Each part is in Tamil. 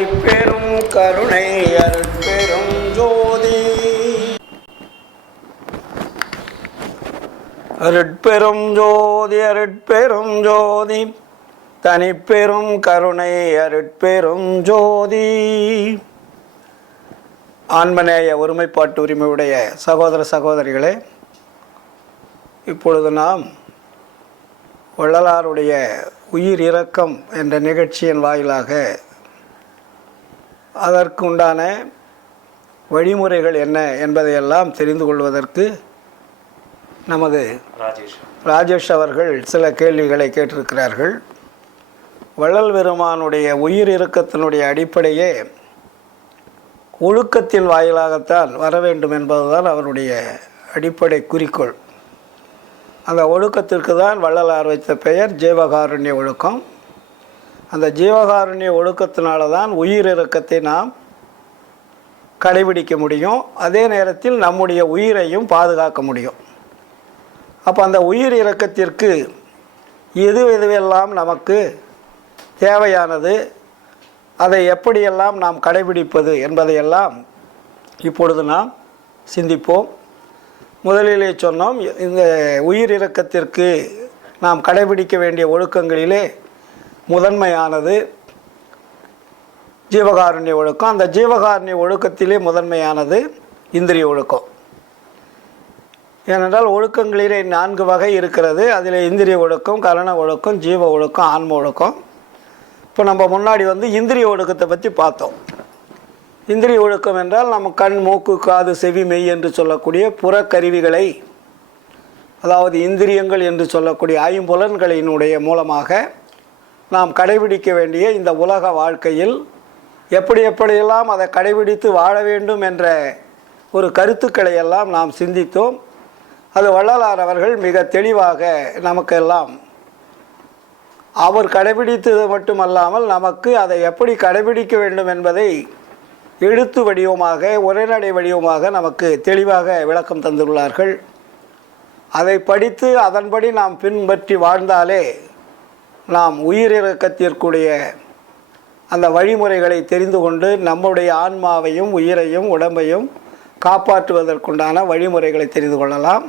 தனிப்பெரும் கருணை அருட்பெரும் ஜோதி. அருட்பெரும் ஜோதி அருட்பெரும் ஜோதி தனிப்பெரும் கருணை அருட்பெரும் ஜோதி. ஆன்மநேய ஒருமைப்பாட்டு உரிமையுடைய சகோதர சகோதரிகளே, இப்பொழுது நாம் வள்ளலாருடைய உயிர் இரக்கம் என்ற நிகழ்ச்சியின் வாயிலாக அதற்கு உண்டான வழிமுறைகள் என்ன என்பதையெல்லாம் தெரிந்து கொள்வதற்கு நமது ராஜேஷ் அவர்கள் சில கேள்விகளை கேட்டிருக்கிறார்கள். வள்ளல் பெருமானுடைய உயிர் இரக்கத்தினுடைய அடிப்படையே ஒழுக்கத்தின் வாயிலாகத்தான் வர வேண்டும் என்பதுதான் அவருடைய அடிப்படை குறிக்கோள். அந்த ஒழுக்கத்திற்கு தான் வள்ளலார் வைத்த பெயர் ஜீவகாருண்ய ஒழுக்கம். அந்த ஜீவகாருண்ய ஒழுக்கத்தினால தான் உயிர் இரக்கத்தை நாம் கடைபிடிக்க முடியும், அதே நேரத்தில் நம்முடைய உயிரையும் பாதுகாக்க முடியும். அப்போ அந்த உயிர் இரக்கத்திற்கு எதுவெல்லாம் நமக்கு தேவையானது, அதை எப்படியெல்லாம் நாம் கடைபிடிப்பது என்பதையெல்லாம் இப்பொழுது நாம் சிந்திப்போம். முதலிலே சொன்னோம், இந்த உயிர் இரக்கத்திற்கு நாம் கடைபிடிக்க வேண்டிய ஒழுக்கங்களிலே முதன்மையானது ஜீவகாருண்ய ஒழுக்கம். அந்த ஜீவகாருண்ய ஒழுக்கத்திலே முதன்மையானது இந்திரிய ஒழுக்கம். ஏனென்றால் ஒழுக்கங்களிலே 4 வகை இருக்கிறது. அதில் இந்திரிய ஒழுக்கம், கரண ஒழுக்கம், ஜீவ ஒழுக்கம், ஆன்ம ஒழுக்கம். இப்போ நம்ம முன்னாடி இந்திரிய ஒழுக்கத்தை பற்றி பார்த்தோம். இந்திரிய ஒழுக்கம் என்றால் நம்ம கண், மூக்கு, காது, செவி, மெய் என்று சொல்லக்கூடிய புறக்கருவிகளை, அதாவது இந்திரியங்கள் என்று சொல்லக்கூடிய ஐம்புலன்களினுடைய மூலமாக நாம் கடைபிடிக்க வேண்டிய இந்த உலக வாழ்க்கையில் எப்படியெல்லாம் அதை கடைபிடித்து வாழ வேண்டும் என்ற ஒரு கருத்துக்களை எல்லாம் நாம் சிந்தித்தோம். அது வள்ளலார் அவர்கள் மிக தெளிவாக நமக்கெல்லாம் அவர் கடைபிடித்தது மட்டுமல்லாமல் நமக்கு அதை எப்படி கடைபிடிக்க வேண்டும் என்பதை எழுத்து வடிவமாக, உரைநடை வடிவமாக நமக்கு தெளிவாக விளக்கம் தந்துள்ளார்கள். அதை படித்து அதன்படி நாம் பின்பற்றி வாழ்ந்தாலே நாம் உயிரிரக்கத்திற்குரிய அந்த வழிமுறைகளை தெரிந்து கொண்டு நம்முடைய ஆன்மாவையும் உயிரையும் உடம்பையும் காப்பாற்றுவதற்குண்டான வழிமுறைகளை தெரிந்து கொள்ளலாம்.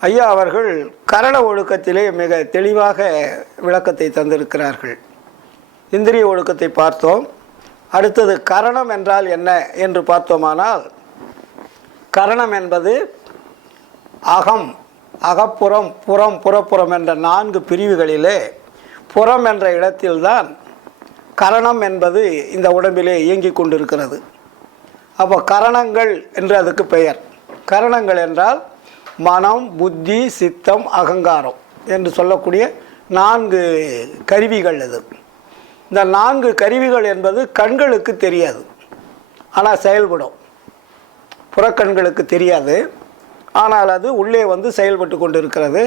ஐயா அவர்கள் கரண ஒழுக்கத்திலே மிக தெளிவாக விளக்கத்தை தந்திருக்கிறார்கள். இந்திரிய ஒழுக்கத்தை பார்த்தோம். அடுத்தது கரணம் என்றால் என்ன என்று பார்த்தோமானால், கரணம் என்பது அகம், அகப்புறம், புறம், புறப்புறம் என்ற 4 பிரிவுகளிலே புறம் என்ற இடத்தில்தான் கரணம் என்பது இந்த உடம்பிலே இயங்கிக் கொண்டிருக்கிறது. அப்போ கரணங்கள் என்று அதுக்கு பெயர். கரணங்கள் என்றால் மனம், புத்தி, சித்தம், அகங்காரம் என்று சொல்லக்கூடிய 4 கருவிகள். அது இந்த 4 கருவிகள் என்பது கண்களுக்கு தெரியாது, ஆனால் செயல்படும். புறக்கண்களுக்கு தெரியாது, ஆனால் அது உள்ளே செயல்பட்டு கொண்டிருக்கிறது.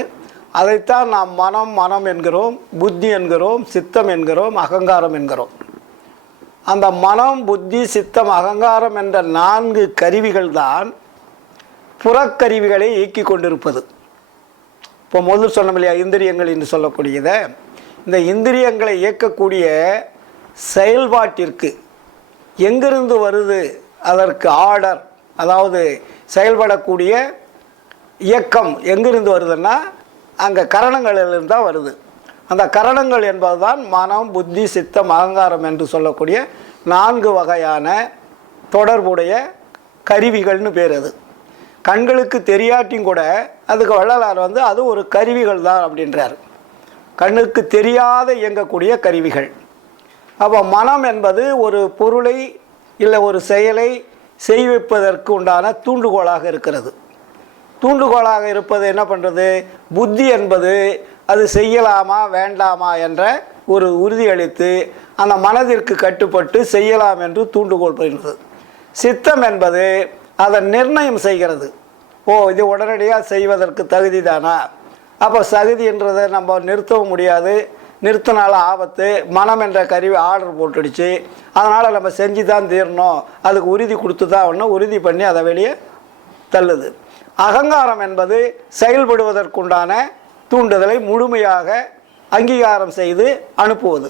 அதைத்தான் நாம் மனம் என்கிறோம், புத்தி என்கிறோம், சித்தம் என்கிறோம், அகங்காரம் என்கிறோம். அந்த மனம், புத்தி, சித்தம், அகங்காரம் என்ற 4 கருவிகள் தான் புறக்கருவிகளை இயக்கி கொண்டிருப்பது. இப்போ முதல் சொன்னோம் இல்லையா, இந்திரியங்கள் என்று சொல்லக்கூடியதை, இந்த இந்திரியங்களை இயக்கக்கூடிய செயல்பாட்டிற்கு எங்கிருந்து வருது அதற்கு ஆர்டர், அதாவது செயல்படக்கூடிய இயக்கம் எங்கிருந்து வருதுன்னா அங்கே கரணங்களிலிருந்து தான் வருது. அந்த கரணங்கள் என்பது தான் மனம், புத்தி, சித்தம், அகங்காரம் என்று சொல்லக்கூடிய 4 வகையான தொடர்புடைய கருவிகள்னு பேர். அது கண்களுக்கு தெரியாட்டியும் கூட அதுக்கு வள்ளலார் அது ஒரு கருவிகள் தான் அப்படின்றார். கண்ணுக்கு தெரியாத இயங்கக்கூடிய கருவிகள். அப்போ மனம் என்பது ஒரு பொருளை இல்லை ஒரு செயலை செய்விப்பதற்கு உண்டான தூண்டுகோலாக இருக்கிறது. தூண்டுகோலாக இருப்பது என்ன பண்ணுறது? புத்தி என்பது அது செய்யலாமா வேண்டாமா என்ற ஒரு உறுதியளித்து அந்த மனதிற்கு கட்டுப்பட்டு செய்யலாம் என்று தூண்டுகோல் பெறுகிறது. சித்தம் என்பது அதை நிர்ணயம் செய்கிறது. இது உடனடியாக செய்வதற்கு தகுதி தானா? அப்போ தகுதி என்றதை நம்ம நிறுத்தவும் முடியாது, நிறுத்தினால ஆபத்து. மனம் என்ற கருவி ஆர்டர் போட்டுடுச்சு, அதனால் நம்ம செஞ்சு தான் தீரணும், அதுக்கு உறுதி கொடுத்து தான் ஒன்று உறுதி பண்ணி அதை வெளியே தள்ளுது. அகங்காரம் என்பது செயல்படுவதற்குண்டான தூண்டுதலை முழுமையாக அங்கீகாரம் செய்து அனுப்புவது.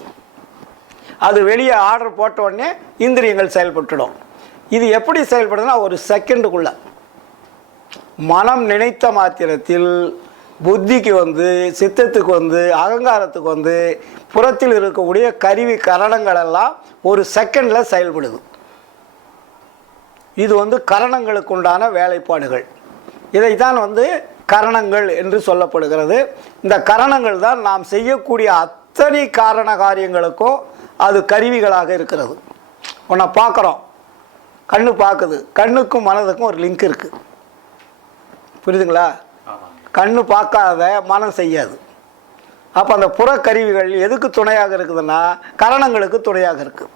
அது வெளியே ஆர்டர் போட்ட உடனே இந்திரியங்கள் செயல்பட்டுடும். இது எப்படி செயல்படுதுன்னா ஒரு செகண்டுக்குள்ள மனம் நினைத்த மாத்திரத்தில் புத்திக்கு வந்து, சித்தத்துக்கு வந்து, அகங்காரத்துக்கு வந்து புறத்தில் இருக்கக்கூடிய கருவி கரணங்கள் எல்லாம் ஒரு செகண்டில் செயல்படுது. இது வந்து கரணங்களுக்கு உண்டான வேலைப்பாடுகள். இதைத்தான் வந்து கரணங்கள் என்று சொல்லப்படுகிறது. இந்த கரணங்கள் தான் நாம் செய்யக்கூடிய அத்தனை காரண காரியங்களுக்கும் அது கருவிகளாக இருக்கிறது. ஒன்றை பார்க்குறோம், கண்ணு பார்க்குது, கண்ணுக்கும் மனதுக்கும் ஒரு லிங்க் இருக்குது. புரியுதுங்களா? கண்ணு பார்க்காத மனம் செய்யாது. அப்போ அந்த புறக்கருவிகள் எதுக்கு துணையாக இருக்குதுன்னா கரணங்களுக்கு துணையாக இருக்குது.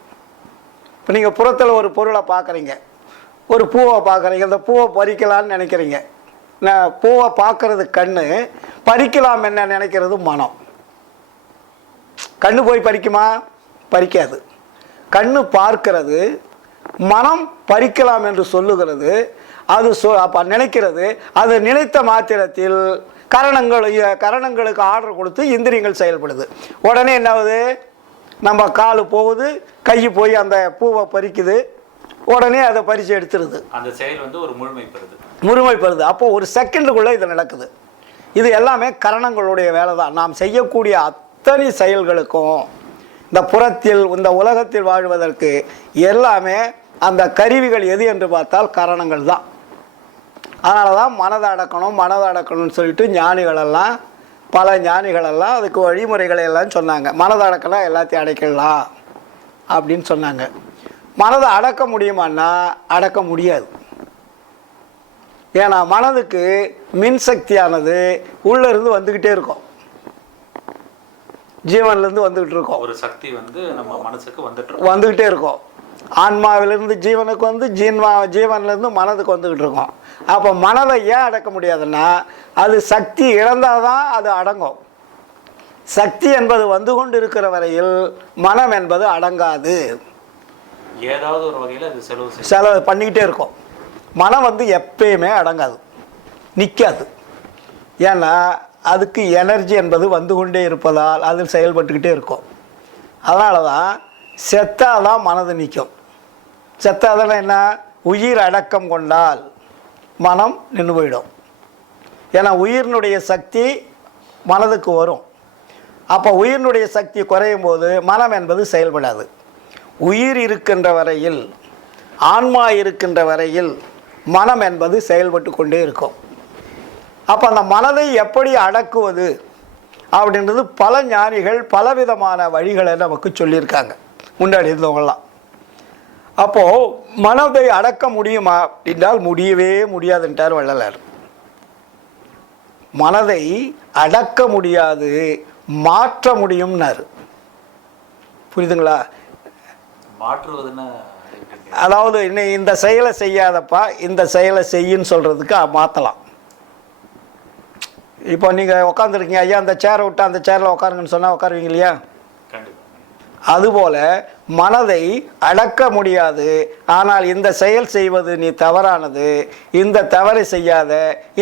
இப்போ நீங்கள் புறத்தில் ஒரு பொருளை பார்க்குறீங்க, ஒரு பூவை பார்க்குறீங்க, அந்த பூவை பறிக்கலான்னு நினைக்கிறீங்க. பூவை பார்க்கறது கண்ணு, பறிக்கலாம் என்ன நினைக்கிறது மனம். கண்ணு போய் பறிக்குமா? பறிக்காது. கண்ணு பார்க்கிறது, மனம் பறிக்கலாம் என்று சொல்லுகிறது. அது அப்போ நினைக்கிறது. அது நினைத்த மாத்திரத்தில் கரணங்களுக்கு ஆர்டர் கொடுத்து இந்திரியங்கள் செயல்படுது. உடனே என்ன ஆகுது? நம்ம கால் போகுது, கை போய் அந்த பூவை பறிக்குது, உடனே அதை பறித்து எடுத்துருது. அந்த செயல் வந்து ஒரு முழுமைப்படுது. அப்போ ஒரு செகண்டுக்குள்ளே இது நடக்குது. இது எல்லாமே கரணங்களுடைய வேலை தான். நாம் செய்யக்கூடிய அத்தனை செயல்களுக்கும் இந்த புறத்தில், இந்த உலகத்தில் வாழ்வதற்கு எல்லாமே அந்த கருவிகள் எது என்று பார்த்தால் கரணங்கள் தான். அதனால தான் மனதை அடக்கணும்னு சொல்லிட்டு ஞானிகளெல்லாம், பல ஞானிகளெல்லாம் அதுக்கு வழிமுறைகளை எல்லாம் சொன்னாங்க. மனதை அடக்கலாம் எல்லாத்தையும் அடைக்கலாம் அப்படின்னு சொன்னாங்க. மனதை அடக்க முடியுமான்னா அடக்க முடியாது. ஏன்னா மனதுக்கு மின்சக்தியானது உள்ளேருந்து வந்துக்கிட்டே இருக்கும், ஜீவன்லேருந்து வந்துக்கிட்டு இருக்கோம். ஒரு சக்தி வந்து நம்ம மனசுக்கு வந்துக்கிட்டே இருக்கும். ஆன்மாவிலிருந்து ஜீவனுக்கு வந்து, ஜீவன்லேருந்து மனதுக்கு வந்துக்கிட்டு இருக்கோம். அப்போ மனதை ஏன் அடக்க முடியாதுன்னா அது சக்தி இழந்தால் தான் அது அடங்கும். சக்தி என்பது வந்து கொண்டு இருக்கிற வரையில் மனம் என்பது அடங்காது. ஏதாவது ஒரு வகையில் அது செலவு பண்ணிக்கிட்டே இருக்கும். மனம் வந்து எப்பயுமே அடங்காது, நிற்காது. ஏன்னா அதுக்கு எனர்ஜி என்பது வந்து கொண்டே இருப்பதால் அது செயல்பட்டுக்கிட்டே இருக்கும். அதனால தான் செத்தாதான் மனது நிற்கும். செத்தாதான் என்ன? உயிர் அடக்கம் கொண்டால் மனம் நின்று போயிடும். ஏன்னா உயிரினுடைய சக்தி மனதுக்கு வரும். அப்போ உயிரினுடைய சக்தி குறையும் போது மனம் என்பது செயல்படாது. உயிர் இருக்கின்ற வரையில், ஆன்மா இருக்கின்ற வரையில் மனம் என்பது செயல்பட்டு கொண்டே இருக்கும். அப்போ அந்த மனதை எப்படி அடக்குவது அப்படின்றது பல ஞானிகள் பலவிதமான வழிகளை நமக்கு சொல்லியிருக்காங்க முன்னாடி இருந்தவங்களாம். அப்போது மனதை அடக்க முடியுமா அப்படின்றால் முடியவே முடியாதுன்ட்டார் வள்ளலார். மனதை அடக்க முடியாது, மாற்ற முடியும்னாரு. புரியுதுங்களா? மாற்றுவதுன்னா அதாவது இந்த செயலை செய்யாதப்பா, இந்த செயலை செய்யின்னு சொல்கிறதுக்கு மாற்றலாம். இப்போ நீங்கள் உட்காந்துருக்கீங்க, ஐயா அந்த சேரை விட்டு அந்த சேரில் உட்காருங்கன்னு சொன்னால் உட்காருவீங்க இல்லையா? அதுபோல் மனதை அடக்க முடியாது. ஆனால் இந்த செயல் செய்வது நீ தவறானது, இந்த தவறை செய்யாத,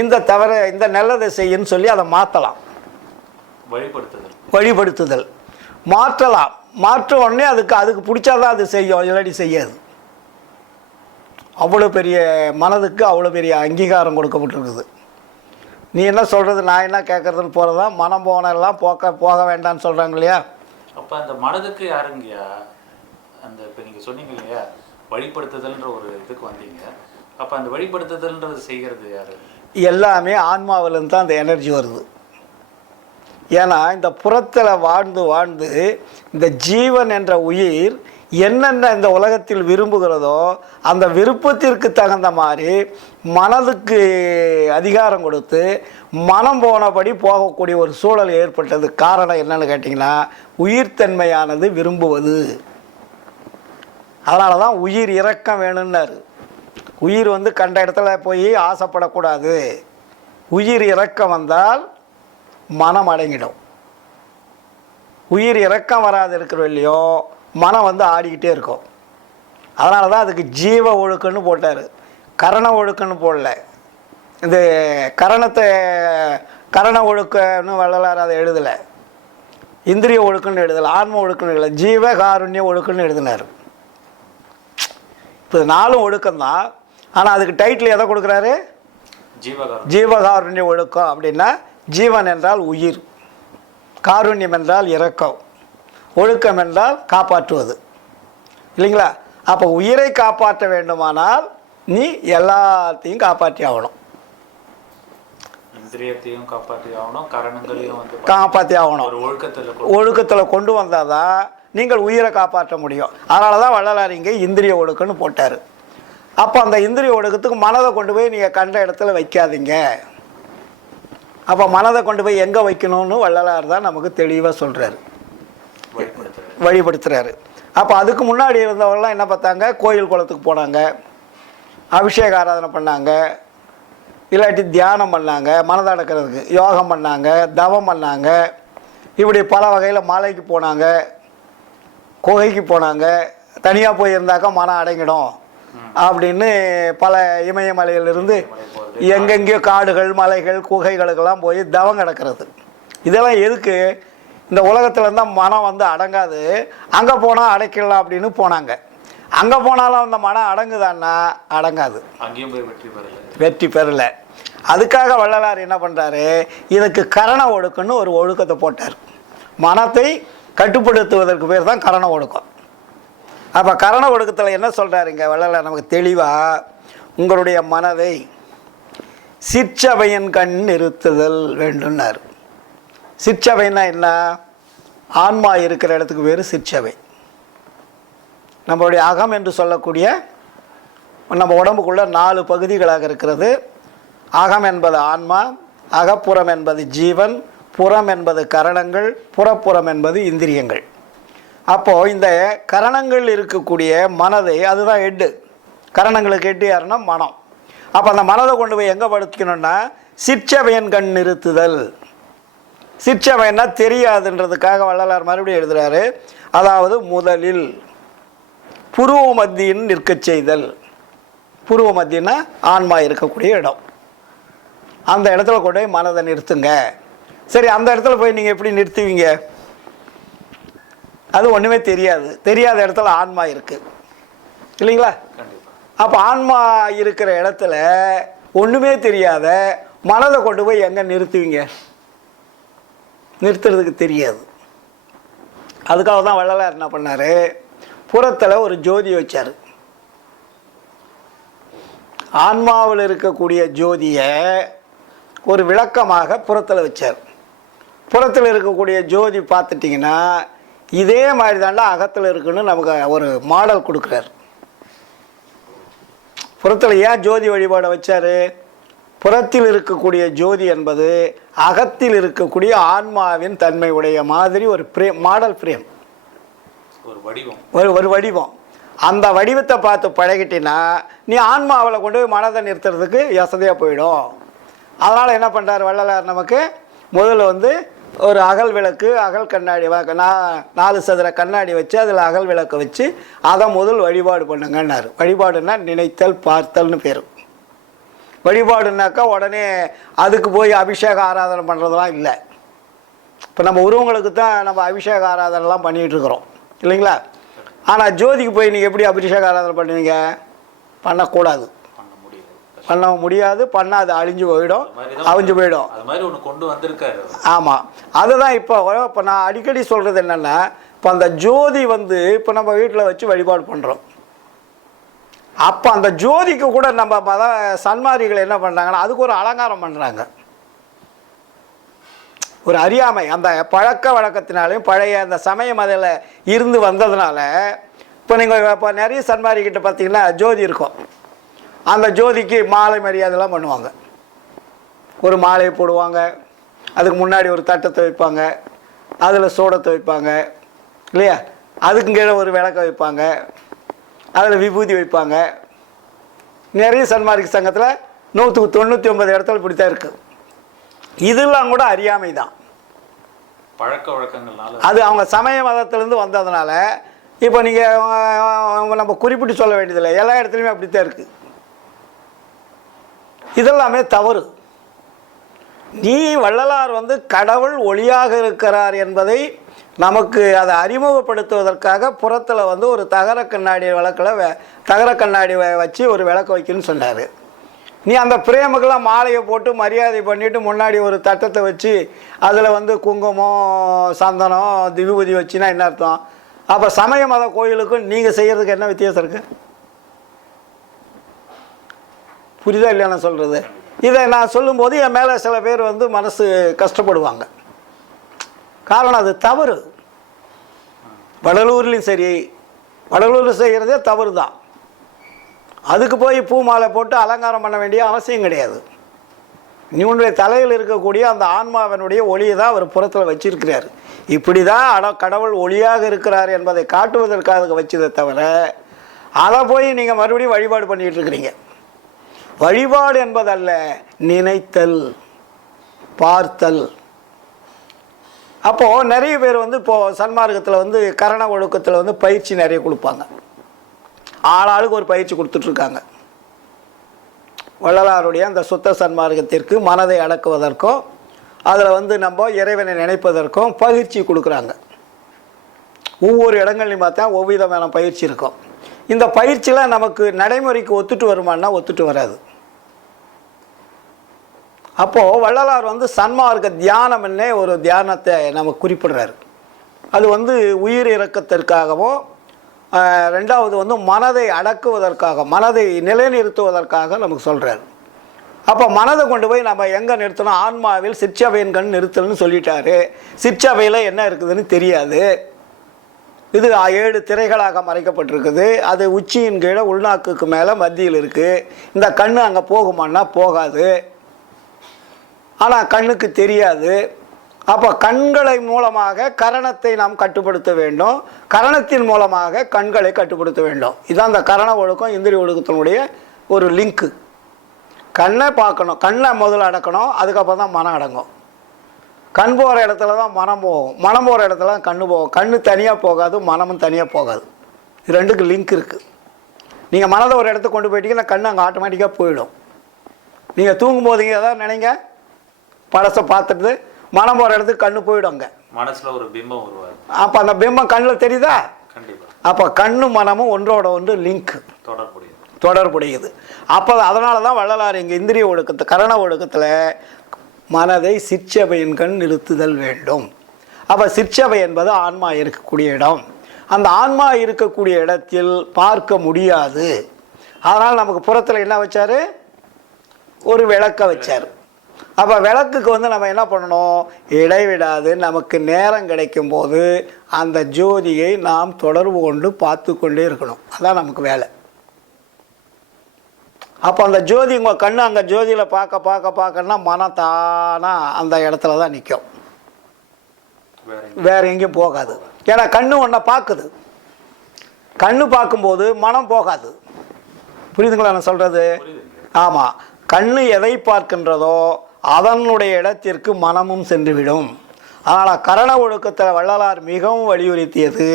இந்த நல்லதை செய்யுன்னு சொல்லி அதை மாற்றலாம். வழிபடுத்துதல் மாற்றலாம். மாற்ற உடனே அதுக்கு பிடிச்சாதான் அது செய்யும், இல்லாட்டி செய்யாது. அவ்வளோ பெரிய மனதுக்கு அவ்வளோ பெரிய அங்கீகாரம் கொடுக்கப்பட்டிருக்குது. நீ என்ன சொல்கிறது, நான் என்ன கேட்குறதுன்னு போகிறதான் மனம் போனெல்லாம் போக வேண்டாம்னு சொல்கிறாங்க இல்லையா? அப்போ அந்த மனதுக்கு யாருங்கய்யா அந்த இப்போ நீங்கள் சொன்னீங்க இல்லையா வழிபடுத்துதல்ன்ற ஒரு இதுக்கு வந்தீங்க. அப்போ அந்த வழிபடுத்துதல்ன்றது செய்கிறது யார்? எல்லாமே ஆன்மாவிலேருந்து தான் அந்த எனர்ஜி வருது. ஏன்னா இந்த புறத்தில் வாழ்ந்து இந்த ஜீவன் என்ற உயிர் என்னென்ன இந்த உலகத்தில் விரும்புகிறதோ அந்த விருப்பத்திற்கு தகுந்த மாதிரி மனதுக்கு அதிகாரம் கொடுத்து மனம் போனபடி போகக்கூடிய ஒரு சூழல் ஏற்பட்டது. காரணம் என்னன்னு கேட்டிங்கன்னா உயிர்த்தன்மையானது விரும்புவது. அதனால தான் உயிர் இரக்கம் வேணும்னாரு. உயிர் வந்து கண்ட இடத்துல போய் ஆசைப்படக்கூடாது. உயிர் இரக்கம் வந்தால் மனம் அடங்கிடும். உயிர் இரக்கம் வராது இருக்கிற இல்லையோ மனம் வந்து ஆடிக்கிட்டே இருக்கும். அதனால தான் அதுக்கு ஜீவ ஒழுக்கன்னு போட்டார், கரண ஒழுக்கன்னு போடல. இந்த கரண ஒழுக்கன்னு வள்ளலார் அதை எழுதலை. இந்திரிய ஒழுக்கம்னு எழுதலை, ஆன்ம ஒழுக்கம்னு எழுதலை, ஜீவகாருண்ய ஒழுக்கம்னு எழுதினார். இப்போ 4 ஒழுக்கம்தான். ஆனால் அதுக்கு டைட்டில் எதை கொடுக்குறாரு? ஜீவகாருண்ய ஒழுக்கம். அப்படின்னா ஜீவன் என்றால் உயிர், காருண்யம் என்றால் இரக்கம், ஒழுக்கம் என்றால் காப்பாற்றுவது, இல்லைங்களா? அப்போ உயிரை காப்பாற்ற வேண்டுமானால் நீ எல்லாத்தையும் காப்பாற்றி ஆகணும். இந்திரியத்தையும் காப்பாற்றி ஆகணும், கரணங்களையும் வந்து காப்பாற்றி ஆகணும். ஒழுக்கத்தில் கொண்டு வந்தால் தான் நீங்கள் உயிரை காப்பாற்ற முடியும். அதனால தான் வள்ளலார் இங்கே இந்திரிய ஒழுக்கம்னு போட்டார். அப்போ அந்த இந்திரிய ஒழுக்கத்துக்கு மனதை கொண்டு போய் நீங்கள் கண்ட இடத்துல வைக்காதீங்க. அப்போ மனதை கொண்டு போய் எங்கே வைக்கணும்னு வள்ளலார் தான் நமக்கு தெளிவாக சொல்கிறாரு, வழிபடுத்துகிறாரு. அப்போ அதுக்கு முன்னாடி இருந்தவங்களாம் என்ன பார்த்தாங்க? கோயில் குளத்துக்கு போனாங்க, அபிஷேக ஆராதனை பண்ணாங்க, இல்லாட்டி தியானம் பண்ணாங்க, மனதை அடக்கிறதுக்கு யோகம் பண்ணாங்க, தவம் பண்ணாங்க, இப்படி பல வகையில் மலைக்கு போனாங்க, குகைக்கு போனாங்க. தனியாக போயிருந்தாக்கா மனம் அடங்கிடும் அப்படின்னு பல இமயமலையிலிருந்து எங்கெங்கேயோ காடுகள் மலைகள் குகைகளுக்கெல்லாம் போய் தவம் கிடக்கிறது. இதெல்லாம் எதுக்கு? இந்த உலகத்தில் இருந்தால் மனம் வந்து அடங்காது, அங்கே போனால் அடைக்கலாம் அப்படின்னு போனாங்க. அங்கே போனாலும் அந்த மனம் அடங்குதான்னா அடங்காது, அங்கேயும் போய் வெற்றி பெறலை. அதுக்காக வள்ளலார் என்ன பண்ணுறாரு? இதுக்கு கரண ஒழுக்கம்னு ஒரு ஒழுக்கத்தை போட்டார். மனத்தை கட்டுப்படுத்துவதற்கு பேர் தான் கரண ஒழுக்கம். அப்போ கரண ஒழுக்கத்தில் என்ன சொல்கிறாருங்க வள்ளலார் நமக்கு தெளிவாக? உங்களுடைய மனதை சிற்சபையின் கண் நிறுத்துதல் வேண்டும்னார். சிற்சபைன்னா என்ன? ஆன்மா இருக்கிற இடத்துக்கு பேர் சிற்சபை. நம்மளுடைய அகம் என்று சொல்லக்கூடிய நம்ம உடம்புக்குள்ள 4 பகுதிகளாக இருக்கிறது. அகம் என்பது ஆன்மா, அகப்புறம் என்பது ஜீவன், புறம் என்பது கரணங்கள், புறப்புறம் என்பது இந்திரியங்கள். அப்போது இந்த கரணங்கள் இருக்கக்கூடிய மனதை, அதுதான் ஹெட்டு, கரணங்களுக்கு ஹெட்டு யாருன்னா மனம். அப்போ அந்த மனதை கொண்டு போய் எங்கே படுத்திக்கணும்னா சிற்சபையின் கண் நிறுத்துதல். சிற்சபைன்னா தெரியாதுன்றதுக்காக வள்ளலார் மறுபடியும் எழுதுகிறாரு. அதாவது முதலில் புருவ மத்தியின் நிற்கச் செய்தல். புருவ மத்தியன்னா ஆன்மா இருக்கக்கூடிய இடம், அந்த இடத்துல கொண்டு போய் மனதை நிறுத்துங்க. சரி, அந்த இடத்துல போய் நீங்கள் எப்படி நிறுத்துவீங்க? அது ஒன்றுமே தெரியாது. தெரியாத இடத்துல ஆன்மா இருக்குது, இல்லைங்களா? அப்போ ஆன்மா இருக்கிற இடத்துல ஒன்றுமே தெரியாத மனதை கொண்டு போய் எங்கே நிறுத்துவீங்க? நிறுத்துறதுக்கு தெரியாது. அதுக்காக தான் வள்ளலார் என்ன பண்ணார்? புறத்தில் ஒரு ஜோதி வச்சார். ஆன்மாவில் இருக்கக்கூடிய ஜோதியை ஒரு விளக்கமாக புறத்தில் வச்சார். புறத்தில் இருக்கக்கூடிய ஜோதி பார்த்துட்டிங்கன்னா இதே மாதிரி தாண்டா அகத்தில் இருக்குன்னு நமக்கு ஒரு மாடல் கொடுக்குறார். புறத்தில் ஏன் ஜோதி வழிபாடை வச்சார்? புறத்தில் இருக்கக்கூடிய ஜோதி என்பது அகத்தில் இருக்கக்கூடிய ஆன்மாவின் தன்மை உடைய மாதிரி ஒரு மாடல் ஃப்ரேம், ஒரு வடிவம். அந்த வடிவத்தை பார்த்து பழகிட்டினா நீ ஆன்மாவில் கொண்டு போய் மனதை நிறுத்துறதுக்கு வசதியாக போயிடும். அதனால் என்ன பண்ணுறாரு வள்ளலார் நமக்கு? முதல்ல வந்து ஒரு அகல் விளக்கு, அகல் கண்ணாடி, 4 சதுர கண்ணாடி வச்சு அதில் அகல் விளக்கு வச்சு அதை முதல் வழிபாடு பண்ணுங்கன்னாரு. வழிபாடுன்னா நினைத்தல் பார்த்தல்னு பேர். வழிபாடுனாக்கா உடனே அதுக்கு போய் அபிஷேக ஆராதனை பண்ணுறதுலாம் இல்லை. இப்போ நம்ம உருவங்களுக்கு தான் நம்ம அபிஷேக ஆராதனைலாம் பண்ணிகிட்ருக்குறோம், இல்லைங்களா? ஆனால் ஜோதிக்கு போய் நீங்கள் எப்படி அபிஷேக ஆராதனை பண்ணுவீங்க? பண்ணக்கூடாது, பண்ண முடியாது, பண்ணால் அது அழிஞ்சு போயிடும், அழிஞ்சு போயிடும். ஆமாம், அதுதான் இப்போ நான் அடிக்கடி சொல்கிறது என்னென்னா, இப்போ அந்த ஜோதி வந்து இப்போ நம்ம வீட்டில் வச்சு வழிபாடு பண்ணுறோம். அப்போ அந்த ஜோதிக்கு கூட நம்ம சன்மாரிகள் என்ன பண்ணுறாங்கன்னா அதுக்கு ஒரு அலங்காரம் பண்ணுறாங்க. ஒரு அறியாமை, அந்த பழக்க வழக்கத்தினாலையும் பழைய அந்த சமயம் அதில் இருந்து வந்ததுனால இப்போ நீங்கள் இப்போ நிறைய சன்மாரிக்கிட்ட பார்த்தீங்கன்னா ஜோதி இருக்கும். அந்த ஜோதிக்கு மாலை மரியாதைலாம் பண்ணுவாங்க. ஒரு மாலையை போடுவாங்க, அதுக்கு முன்னாடி ஒரு தட்டத்தை வைப்பாங்க, அதில் சூடத்தை வைப்பாங்க, இல்லையா? அதுக்கு கீழே ஒரு விளக்க வைப்பாங்க, அதில் விபூதி வைப்பாங்க. நிறைய சன்மார்க்க சங்கத்தில் 199 இடத்துல இப்படி தான் இருக்குது. இதெல்லாம் கூட அறியாமை தான், பழக்க வழக்கங்கள்னால. அது அவங்க சமய மதத்திலேருந்து வந்ததுனால இப்போ நீங்கள் நம்ம குறிப்பிட்டு சொல்ல வேண்டியதில்லை, எல்லா இடத்துலையுமே அப்படி தான் இருக்குது. இதெல்லாமே தவறு. நீ வள்ளலார் வந்து கடவுள் ஒளியாக இருக்கிறார் என்பதை நமக்கு அதை அறிமுகப்படுத்துவதற்காக புறத்தில் வந்து ஒரு தகர கண்ணாடி தகர கண்ணாடி வச்சு ஒரு விளக்கு வைக்கணும்னு சொன்னார். நீ அந்த பிரேமுக்கெல்லாம் மாலையை போட்டு மரியாதை பண்ணிவிட்டு முன்னாடி ஒரு தட்டத்தை வச்சு அதில் வந்து குங்குமம் சந்தனம் விபூதி வச்சுன்னா என்ன அர்த்தம்? அப்போ சமய மத கோயிலுக்கும் நீங்கள் செய்கிறதுக்கு என்ன வித்தியாசம் இருக்குது? புரியுதா இல்லையா நான் சொல்கிறது? இதை நான் சொல்லும்போது என் மேலே சில பேர் வந்து மனசு கஷ்டப்படுவாங்க. காரணம் அது தவறு. வடலூர்லேயும் சரி, வடலூரில் செய்கிறதே தவறு தான். அதுக்கு போய் பூ மாலை போட்டு அலங்காரம் பண்ண வேண்டிய அவசியம் கிடையாது. உன்னுடைய தலையில் இருக்கக்கூடிய அந்த ஆன்மாவினுடைய ஒளியை தான் அவர் புறத்தில் வச்சிருக்கிறார். இப்படி தான் கடவுள் ஒளியாக இருக்கிறார் என்பதை காட்டுவதற்காக வச்சதை தவிர அதை போய் நீங்கள் மறுபடியும் வழிபாடு பண்ணிகிட்டு இருக்கிறீங்க. வழிபாடு என்பதல்ல, நினைத்தல், பார்த்தல். அப்போது நிறைய பேர் வந்து இப்போது சன்மார்க்கத்தில் வந்து கரண ஒழுக்கத்தில் வந்து பயிற்சி நிறைய கொடுப்பாங்க. ஆளாளுக்கு ஒரு பயிற்சி கொடுத்துட்ருக்காங்க. வள்ளலாருடைய அந்த சுத்த சன்மார்க்கத்திற்கு மனதை அடக்குவதற்கும் அதில் வந்து நம்ம இறைவனை நினைப்பதற்கும் பயிற்சி கொடுக்குறாங்க. ஒவ்வொரு இடங்கள்லையும் பார்த்தா ஒவ்விதமான பயிற்சி இருக்கும். இந்த பயிற்சியில் நமக்கு நடைமுறைக்கு ஒத்துட்டு வருமானா ஒத்துட்டு வராது. அப்போது வள்ளலார் வந்து சன்மார்க்க தியானம்னே ஒரு தியானத்தை நம்ம குறிப்பிடுறாரு. அது வந்து உயிர் இறக்கத்திற்காகவும், ரெண்டாவது வந்து மனதை அடக்குவதற்காக, மனதை நிலைநிறுத்துவதற்காக நமக்கு சொல்கிறார். அப்போ மனதை கொண்டு போய் நம்ம எங்கே நிறுத்தணும்? ஆன்மாவில் சிற்சபையின் கண் நிறுத்தல்னு சொல்லிட்டாரு. சிற்சபையில் என்ன இருக்குதுன்னு தெரியாது. இது 7 திரைகளாக மறைக்கப்பட்டிருக்குது. அது உச்சியின் கீழே உள்நாக்குக்கு மேலே மத்தியில் இருக்குது. இந்த கண் அங்கே போகுமான்னா போகாது. ஆனால் கண்ணுக்கு தெரியாது. அப்போ கண்களை மூலமாக கரணத்தை நாம் கட்டுப்படுத்த வேண்டும். கரணத்தின் மூலமாக கண்களை கட்டுப்படுத்த வேண்டும். இதுதான் அந்த கரண ஒழுக்கம் இந்திரிய ஒழுக்கத்தினுடைய ஒரு லிங்க்கு. கண்ணை பார்க்கணும், கண்ணை முதல்ல அடக்கணும், அதுக்கப்புறம் தான் மனம் அடங்கும். கண் போகிற இடத்துல தான் மனம் போகும், மனம் போகிற இடத்துல தான் கண்ணு போகும். கண்ணு தனியாக போகாது, மனமும் தனியாக போகாது. இது ரெண்டுக்கு லிங்க் இருக்குது. நீங்கள் மனதை ஒரு இடத்துக்கு கொண்டு போயிட்டீங்கன்னா கண்ணு அங்கே ஆட்டோமேட்டிக்காக போயிடும். நீங்கள் தூங்கும் போதுங்க ஏதாவது நினைங்க, பழசை பார்த்துட்டு மனம் போகிற இடத்துக்கு கண்ணு போயிடுங்க. மனசுல ஒரு பிம்பம் உருவாது. அப்போ அந்த பிம்பம் கண்ணில் தெரியுதா? கண்டிப்பாக. அப்போ கண்ணு மனமும் ஒன்றோட ஒன்று லிங்க், தொடர்புடையது. அப்போ அதனால தான் வள்ளலார் இங்கே இந்திரிய ஒழுக்கத்தை, கரண ஒழுக்கத்தில் மனதை சிற்சபையின் கண் நிறுத்துதல் வேண்டும். அப்போ சிற்சபை என்பது ஆன்மா இருக்கக்கூடிய இடம். அந்த ஆன்மா இருக்கக்கூடிய இடத்தில் பார்க்க முடியாது. அதனால் நமக்கு புறத்தில் என்ன வச்சார்? ஒரு விளக்கை வச்சார். அப்போ விளக்குக்கு வந்து நம்ம என்ன பண்ணணும்? இடைவிடாது நமக்கு நேரம் கிடைக்கும் போது அந்த ஜோதியை நாம் தொடர்பு கொண்டு பார்த்து கொண்டே இருக்கணும். அதான் நமக்கு வேலை. அப்போ அந்த ஜோதி உங்கள் கண்ணு அங்கே ஜோதியில் பார்க்கன்னா மனம் தானா அந்த இடத்துல தான் நிற்கும், வேற எங்கேயும் போகாது. ஏன்னா கண்ணு ஒன்றை பார்க்குது. கண்ணு பார்க்கும்போது மனம் போகாது. புரியுதுங்களா நான் சொல்கிறது? ஆமாம். கண்ணு எதை பார்க்கின்றதோ அதனுடைய இடத்திற்கு மனமும் சென்றுவிடும். அதனால் கரண ஒழுக்கத்தில் வள்ளலார் மிகவும் வலியுறுத்தியது,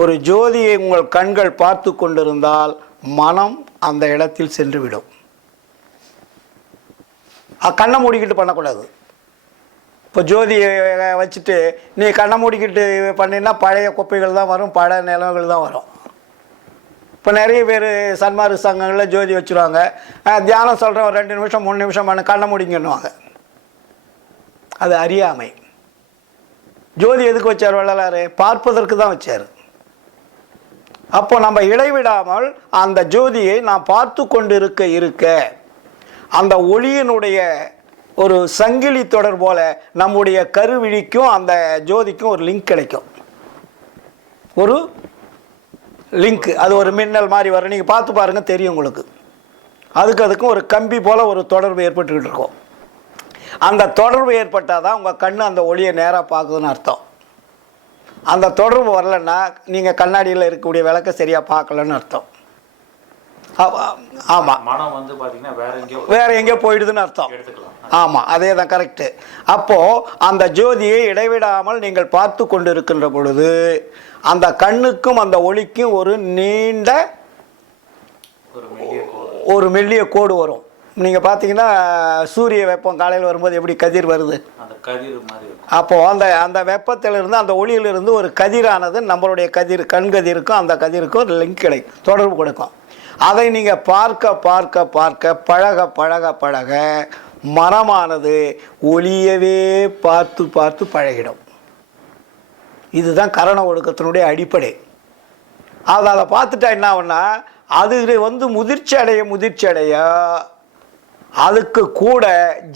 ஒரு ஜோதியை உங்கள் கண்கள் பார்த்து கொண்டிருந்தால் மனம் அந்த இடத்தில் சென்றுவிடும். கண்ணை மூடிக்கிட்டு பண்ணக்கூடாது. இப்போ ஜோதியை வச்சுட்டு நீ கண்ணை மூடிக்கிட்டு பண்ணினா பழைய குப்பைகள் தான் வரும், பழைய நிலவுகள் தான் வரும். இப்போ நிறைய பேர் சன்மார்க்க சங்கங்களில் ஜோதி வச்சுருவாங்க. தியானம் சொல்கிறேன், ஒரு 2 நிமிஷம் 3 நிமிஷம் பண்ண கண்ணை முடிங்கன்னுவாங்க. அது அறியாமை. ஜோதி எதுக்கு வச்சார் வள்ளலார்? பார்ப்பதற்கு தான் வச்சார். அப்போ நம்ம இடைவிடாமல் அந்த ஜோதியை நாம் பார்த்து கொண்டு இருக்க அந்த ஒளியினுடைய ஒரு சங்கிலி தொடர் போல நம்முடைய கருவிழிக்கும் அந்த ஜோதிக்கும் ஒரு லிங்க் கிடைக்கும். ஒரு லிங்க், அது ஒரு மின்னல் மாதிரி வரும். நீங்கள் பார்த்து பாருங்கள், தெரியும் உங்களுக்கு. அதுக்கும் ஒரு கம்பி போல் ஒரு தொடர்பு ஏற்பட்டுக்கிட்டு இருக்கும். அந்த தொடர்பு ஏற்பட்டால் தான் உங்கள் கண் அந்த ஒளியை நேராக பார்க்குதுன்னு அர்த்தம். அந்த தொடர்பு வரலைன்னா நீங்கள் கண்ணாடியில் இருக்கக்கூடிய விளக்கை சரியாக பார்க்கலன்னு அர்த்தம். ஆமாம், மனம் வந்து பார்த்தீங்கன்னா வேற எங்கேயோ போயிடுதுன்னு அர்த்தம். ஆமாம், அதே தான், கரெக்டு. அப்போது அந்த ஜோதியை இடைவிடாமல் நீங்கள் பார்த்து கொண்டு இருக்கின்ற பொழுது அந்த கண்ணுக்கும் அந்த ஒளிக்கும் ஒரு நீண்ட ஒரு மெல்லிய கோடு வரும். நீங்கள் பார்த்தீங்கன்னா சூரிய வெப்பம் காலையில் வரும்போது எப்படி கதிர் வருது, கதிர் மாதிரி இருக்கும். அப்போது அந்த அந்த வெப்பத்திலிருந்து அந்த ஒளியிலிருந்து ஒரு கதிரானது நம்மளுடைய கதிர் கண்கதிருக்கும் அந்த கதிருக்கும் ஒரு லிங்க் கிடைக்கும், தொடர்பு கொடுக்கும். அதை நீங்கள் பார்க்க பார்க்க பார்க்க பழக பழக பழக மரமானது ஒளியவே பார்த்து பார்த்து பழகிடும். இதுதான் கரண ஒழுக்கத்தினுடைய அடிப்படை. அதை பார்த்துட்டா என்ன ஆகும்னா, அது வந்து முதிர்ச்சி அடைய அதுக்கு கூட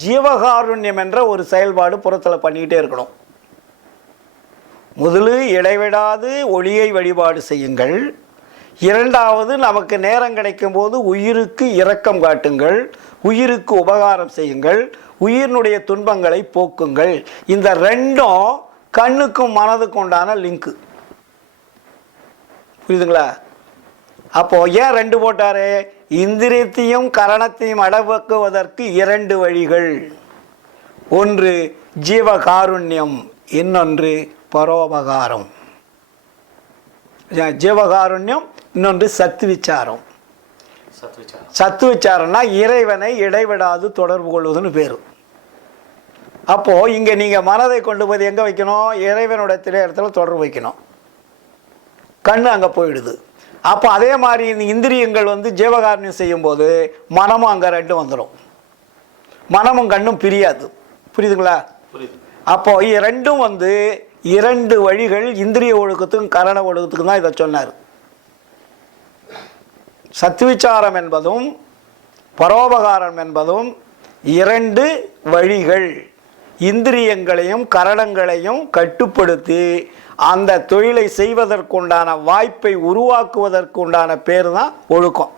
ஜீவகாருண்யம் என்ற ஒரு செயல்பாடு புறத்தில் பண்ணிக்கிட்டே இருக்கணும். முதலில் இடைவிடாது ஒளியை வழிபாடு செய்யுங்கள். இரண்டாவது, நமக்கு நேரம் கிடைக்கும் போது உயிருக்கு இரக்கம் காட்டுங்கள், உயிருக்கு உபகாரம் செய்யுங்கள், உயிரினுடைய துன்பங்களை போக்குங்கள். இந்த ரெண்டும் கண்ணுக்கும் மனதுக்கும் உண்டான லிங்க்கு. புரியுதுங்களா? அப்போது ஏன் ரெண்டு போட்டாரு? இந்திரியத்தையும் கரணத்தையும் அடக்குவதற்கு இரண்டு வழிகள். ஒன்று ஜீவகாருண்யம், இன்னொன்று பரோபகாரம். ஜீவகாருண்யம், இன்னொன்று சத்விச்சாரம். சத்விச்சாரம்னா இறைவனை இடைவிடாது தொடர்பு கொள்வதுன்னு பேர். அப்போது இங்கே நீங்கள் மனதை கொண்டு போய் எங்கே வைக்கணும்? இறைவனுடைய இடத்துல தொடர்பு வைக்கணும். கண்ணு அங்கே போயிடுது. அப்போ அதே மாதிரி இந்த இந்திரியங்கள் வந்து ஜீவகாருண்யம் செய்யும்போது மனமும் அங்கே ரெண்டும் வந்துடும். மனமும் கண்ணும் பிரியாது. புரியுதுங்களா? அப்போது ரெண்டும் வந்து இரண்டு வழிகள். இந்திரிய ஒழுக்கத்துக்கும் கரண ஒழுக்கத்துக்கும் தான் இதை சொன்னார். சத்விச்சாரம் என்பதும் பரோபகாரம் என்பதும் இரண்டு வழிகள். இந்திரியங்களையும் கரணங்களையும் கட்டுப்படுத்தி அந்த தொழிலை செய்வதற்குண்டான வாய்ப்பை உருவாக்குவதற்குண்டான பேர் தான் ஒழுக்கம்.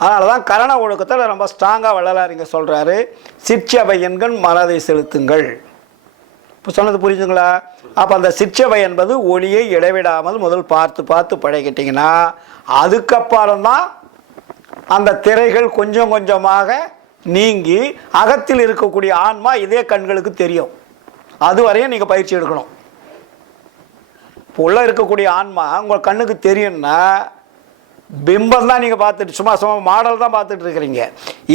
அதனால தான் கரண ஒழுக்கத்தில் ரொம்ப ஸ்ட்ராங்காக வள்ளலார் இங்கே சொல்கிறாரு, சிற்சபை என்கண் மனதை செலுத்துங்கள். இப்போ சொன்னது புரிஞ்சுங்களா? அப்போ அந்த சிற்சபை என்பது ஒளியை இடைவிடாமல் முதல் பார்த்து பார்த்து பழகிட்டிங்கன்னா அதுக்கப்புறம் தான் அந்த திரைகள் கொஞ்சம் கொஞ்சமாக நீங்கி அகத்தில் இருக்கக்கூடிய ஆன்மா இதே கண்களுக்கு தெரியும். அதுவரையும் நீங்கள் பயிற்சி எடுக்கணும். இப்போ உள்ளே இருக்கக்கூடிய ஆன்மா உங்கள் கண்ணுக்கு தெரியும்னா பிம்பம் தான் நீங்கள் பார்த்துட்டு சும்மா மாடல் தான் பார்த்துட்டு இருக்கிறீங்க.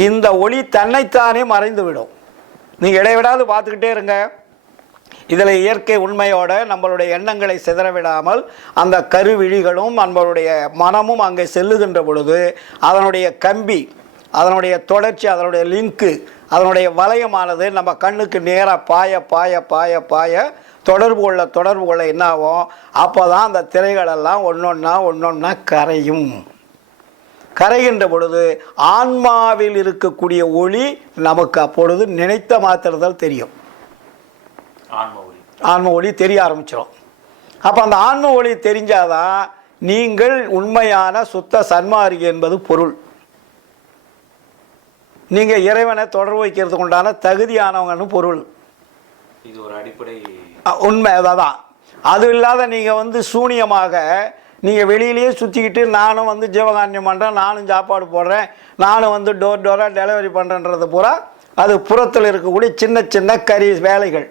இந்த ஒளி தன்னைத்தானே மறைந்து விடும். நீங்கள் இடைவிடாது பார்த்துக்கிட்டே இருங்க. இதில் இயற்கை உண்மையோட நம்மளுடைய எண்ணங்களை சிதறவிடாமல் அந்த கருவிழிகளும் நம்மளுடைய மனமும் அங்கே செல்லுகின்ற பொழுது அதனுடைய கம்பி, அதனுடைய தொடர்ச்சி, அதனுடைய லிங்க்கு, அதனுடைய வளையமானது நம்ம கண்ணுக்கு நேராக பாய பாய பாய பாய தொடர்பு கொள்ள என்ன ஆகும்? அப்போ தான் அந்த திரைகளெல்லாம் ஒன்றொன்னா கரையும். கரைகின்ற பொழுது ஆன்மாவில் இருக்கக்கூடிய ஒளி நமக்கு அப்பொழுது நினைத்த மாத்திரத்தில் தெரியும். ஆன்ம ஒளி தெரிய ஆரம்பிச்சிடும். அப்போ அந்த ஆன்ம ஒளி தெரிஞ்சாதான் நீங்கள் உண்மையான சுத்த சன்மார்க்கி என்பது பொருள். நீங்கள் இறைவனை தொடர்பு வைக்கிறதுக்கு உண்டான தகுதியானவங்கன்னு பொருள். இது ஒரு அடிப்படை உண்மை. அதான். அது இல்லாத நீங்கள் வந்து சூனியமாக நீங்கள் வெளியிலேயே சுற்றிக்கிட்டு நானும் வந்து ஜீவகாருண்யம் பண்ணுறேன், நானும் சாப்பாடு போடுறேன், நானும் வந்து டோராக டெலிவரி பண்ணுறேன்றது பூரா அது புறத்தில் இருக்கக்கூடிய சின்ன சின்ன கறி வேலைகள்.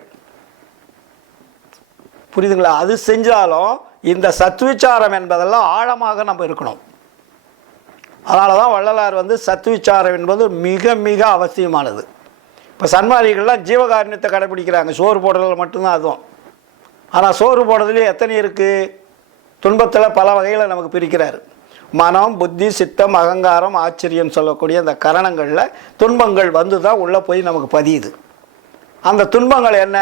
புரியுதுங்களா? அது செஞ்சாலும் இந்த சத்விச்சாரம் என்பதெல்லாம் ஆழமாக நம்ம இருக்கணும். அதனால தான் வள்ளலார் வந்து சத்விச்சாரம் என்பது மிக மிக அவசியமானது. இப்போ சன்மார்க்கிகள்லாம் ஜீவகாருண்யத்தை கடைப்பிடிக்கிறாங்க, சோறு போடுறதுல மட்டும்தான் அதுவும். ஆனால் சோறு போடுறதுலேயே எத்தனை இருக்குது? துன்பத்தில் பல வகையில் நமக்கு பிரிக்கிறார். மனம், புத்தி, சித்தம், அகங்காரம், ஆச்சரியம் சொல்லக்கூடிய அந்த கரணங்களில் துன்பங்கள் வந்து தான் உள்ளே போய் நமக்கு பதியுது. அந்த துன்பங்கள் என்ன?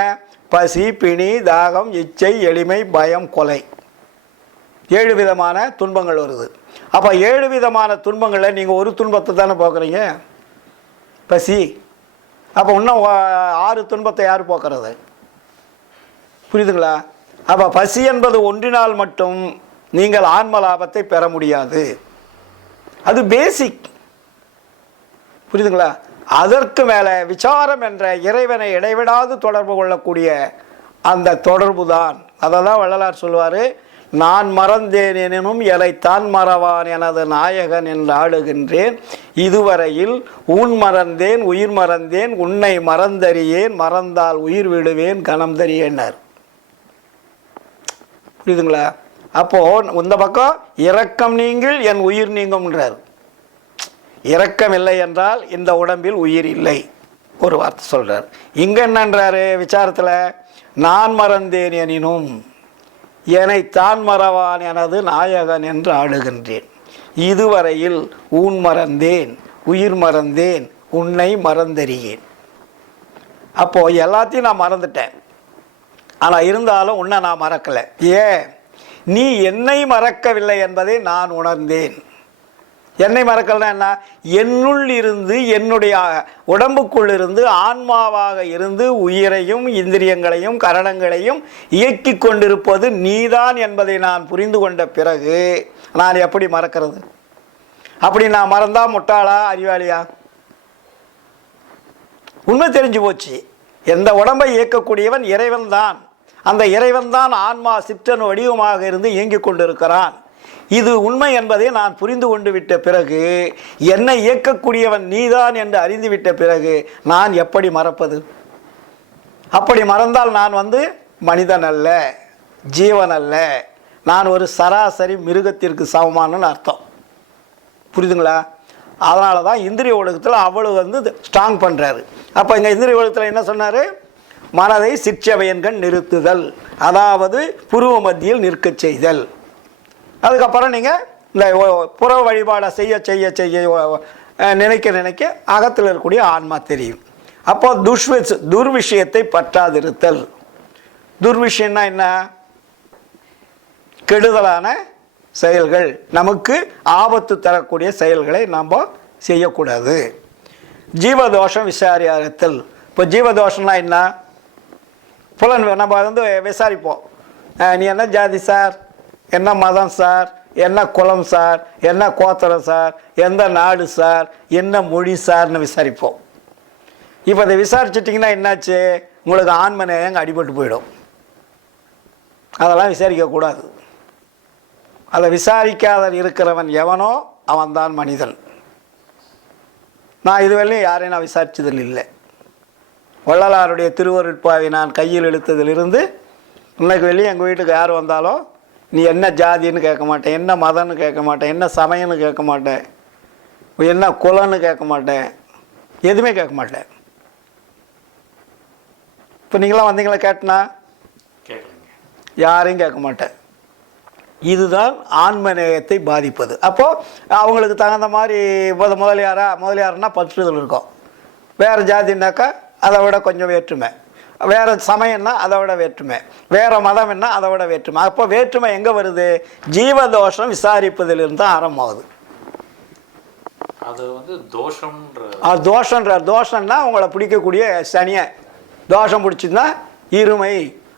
பசி, பிணி, தாகம், இச்சை, எளிமை, பயம், கொலை, 7 விதமான துன்பங்கள் வருது. அப்போ 7 விதமான துன்பங்களில் நீங்கள் ஒரு துன்பத்தை தானே போக்குறீங்க, பசி. அப்போ இன்னும் 6 துன்பத்தை யார் போக்குறது? புரியுதுங்களா? அப்போ பசி என்பது ஒன்றினால் மட்டும் நீங்கள் ஆன்ம லாபத்தை பெற முடியாது. அது பேசிக். புரியுதுங்களா? அதற்கு மேலே விசாரம் என்ற இறைவனை இடைவிடாது தொடர்பு கொள்ளக்கூடிய அந்த தொடர்பு தான். அதை தான் வள்ளலார் சொல்வார், நான் மறந்தேன் எனினும் எலை தான் மறவான் எனது நாயகன் என்று ஆடுகின்றேன், இதுவரையில் ஊன் மறந்தேன் உயிர் மறந்தேன் உன்னை மறந்தறியேன், மறந்தால் உயிர் விடுவேன் கணம் தறியேன்னார். புரியுதுங்களா? அப்போது இந்த பக்கம் இரக்கம் நீங்கள் என் உயிர் நீங்கும்ன்றார். இரக்கம் இல்லை என்றால் இந்த உடம்பில் உயிர் இல்லை. ஒரு வார்த்தை சொல்கிறார். இங்கே என்னன்றாரு விசாரத்தில், நான் மறந்தேன் எனினும் என்னை தான் மறவான் எனது நாயகன் என்று ஆடுகின்றேன். இதுவரையில் ஊன் மறந்தேன், உயிர் மறந்தேன், உன்னை மறந்தறியேன். அப்போது எல்லாத்தையும் நான் மறந்துட்டேன், ஆனால் இருந்தாலும் உன்னை நான் மறக்கலை. ஏன்? நீ என்னை மறக்கவில்லை என்பதை நான் உணர்ந்தேன். என்னை மறக்கலைன்னா என்ன? என்னுள் இருந்து, என்னுடைய உடம்புக்குள் இருந்து, ஆன்மாவாக இருந்து உயிரையும் இந்திரியங்களையும் கரணங்களையும் இயக்கி கொண்டிருப்பது நீதான் என்பதை நான் புரிந்து கொண்ட பிறகு நான் எப்படி மறக்கிறது? அப்படி நான் மறந்தா முட்டாளா அறிவாளியா? உண்மை தெரிஞ்சு போச்சு. எந்த உடம்பை இயக்கக்கூடியவன் இறைவன் தான். அந்த இறைவன் தான் ஆன்மா சிற்றன் வடிவமாக இருந்து இயங்கிக் கொண்டிருக்கிறான். இது உண்மை என்பதை நான் புரிந்து கொண்டு விட்ட பிறகு, என்னை இயக்கக்கூடியவன் நீதான் என்று அறிந்துவிட்ட பிறகு நான் எப்படி மறப்பது? அப்படி மறந்தால் நான் மனிதன் அல்ல, ஜீவன் அல்ல, நான் ஒரு சராசரி மிருகத்திற்கு சமமானன்னு அர்த்தம். புரியுதுங்களா? அதனால தான் இந்திரிய ஒழுக்கத்தில் அவ்வளவு ஸ்ட்ராங் பண்ணுறாரு. அப்போ இங்கே இந்திரிய ஒழுக்கத்தில் என்ன சொன்னார்? மனதை சிற்றவையன்கள் நிறுத்துதல், அதாவது புருவ மத்தியில் நிற்கச் செய்தல். அதுக்கப்புறம் நீங்கள் இந்த புற வழிபாடை செய்ய செய்ய செய்ய நினைக்க நினைக்க அகத்தில் இருக்கக்கூடிய ஆன்மா தெரியும். அப்போ துர்விஷயத்தை பற்றாதிருத்தல். துர்விஷயம்னா என்ன? கெடுதலான செயல்கள், நமக்கு ஆபத்து தரக்கூடிய செயல்களை நாம் செய்யக்கூடாது. ஜீவதோஷம் விசாரித்தல். இப்போ ஜீவதோஷம்னா என்ன? புலன் நம்ம விசாரிப்போம். நீ என்ன ஜாதி சார், என்ன மதம் சார், என்ன குலம் சார், என்ன கோத்திரம் சார், எந்த நாடு சார், என்ன மொழி சார்னு விசாரிப்போம். இப்போ அதை விசாரிச்சிட்டிங்கன்னா என்னாச்சு? உங்களுக்கு ஆன்மநேயம் அடிபட்டு போயிடும். அதெல்லாம் விசாரிக்கக்கூடாது. அதை விசாரிக்காத இருக்கிறவன் எவனோ அவன்தான் மனிதன். நான் இதுவரையும் யாரையும் நான் விசாரித்ததில் இல்லை. வள்ளலாருடைய திருவருட்பாவை நான் கையில் இழுத்ததிலிருந்து இன்னைக்கு வெளியே எங்கள் வீட்டுக்கு யார் வந்தாலும் நீ என்ன ஜாதின்னு கேட்க மாட்டேன், என்ன மதம்னு கேட்க மாட்டேன், என்ன சமயம்னு கேட்க மாட்டேன், என்ன குலன்னு கேட்க மாட்டேன், எதுவுமே கேட்க மாட்டேன். இப்போ நீங்களாம் வந்தீங்களா கேட்டனா? யாரையும் கேட்க மாட்டேன். இதுதான் ஆன்மநேயத்தை பாதிப்பது. அப்போது அவங்களுக்கு தகுந்த மாதிரி முதலியாருன்னா பற்றுதல் இருக்கும். வேறு ஜாதின்னாக்கா அதை விட கொஞ்சம் வேற்றுமை, வேறு சமயம்னா அதை விட வேற்றுமை, வேறு மதம் என்ன அதை விட வேற்றுமை. அப்போ வேற்றுமை எங்கே வருது? ஜீவதோஷம் விசாரிப்பதிலிருந்து தான் ஆரம்பமாகுது. அது தோஷம்ன்ற தோஷம்னா உங்களை பிடிக்கக்கூடிய சனியை தோஷம் பிடிச்சிருந்தா இருமை,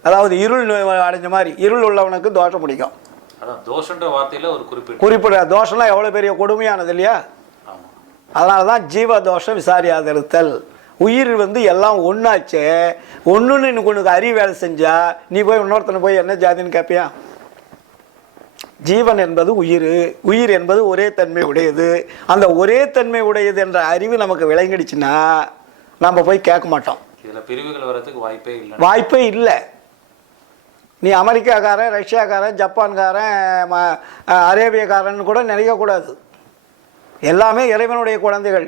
அதாவது இருள் அடைஞ்ச மாதிரி இருள் உள்ளவனுக்கு தோஷம் பிடிக்கும். அதான் தோஷன்ற வார்த்தையில் ஒரு குறிப்பிட்ட தோஷம்லாம் எவ்வளோ பெரிய கொடுமையானது இல்லையா? அதனால தான் ஜீவதோஷம் விசாரியாதிருத்தல். உயிர் எல்லாம் ஒன்றாச்சே, ஒன்றுன்னு எனக்கு உனக்கு அறிவு வேலை செஞ்சா நீ போய் இன்னொருத்தனை போய் என்ன ஜாதின்னு கேட்பியா? ஜீவன் என்பது உயிர், உயிர் என்பது ஒரே தன்மை உடையது. அந்த ஒரே தன்மை உடையது என்ற அறிவு நமக்கு விளங்கிடுச்சுன்னா நம்ம போய் கேட்க மாட்டோம். இதில் பிரிவுகள் வர்றதுக்கு வாய்ப்பே இல்லை. நீ அமெரிக்காக்காரன், ரஷ்யாக்காரன், ஜப்பான்காரன், அரேபியக்காரன் கூட நினைக்கக்கூடாது. எல்லாமே இறைவனுடைய குழந்தைகள்,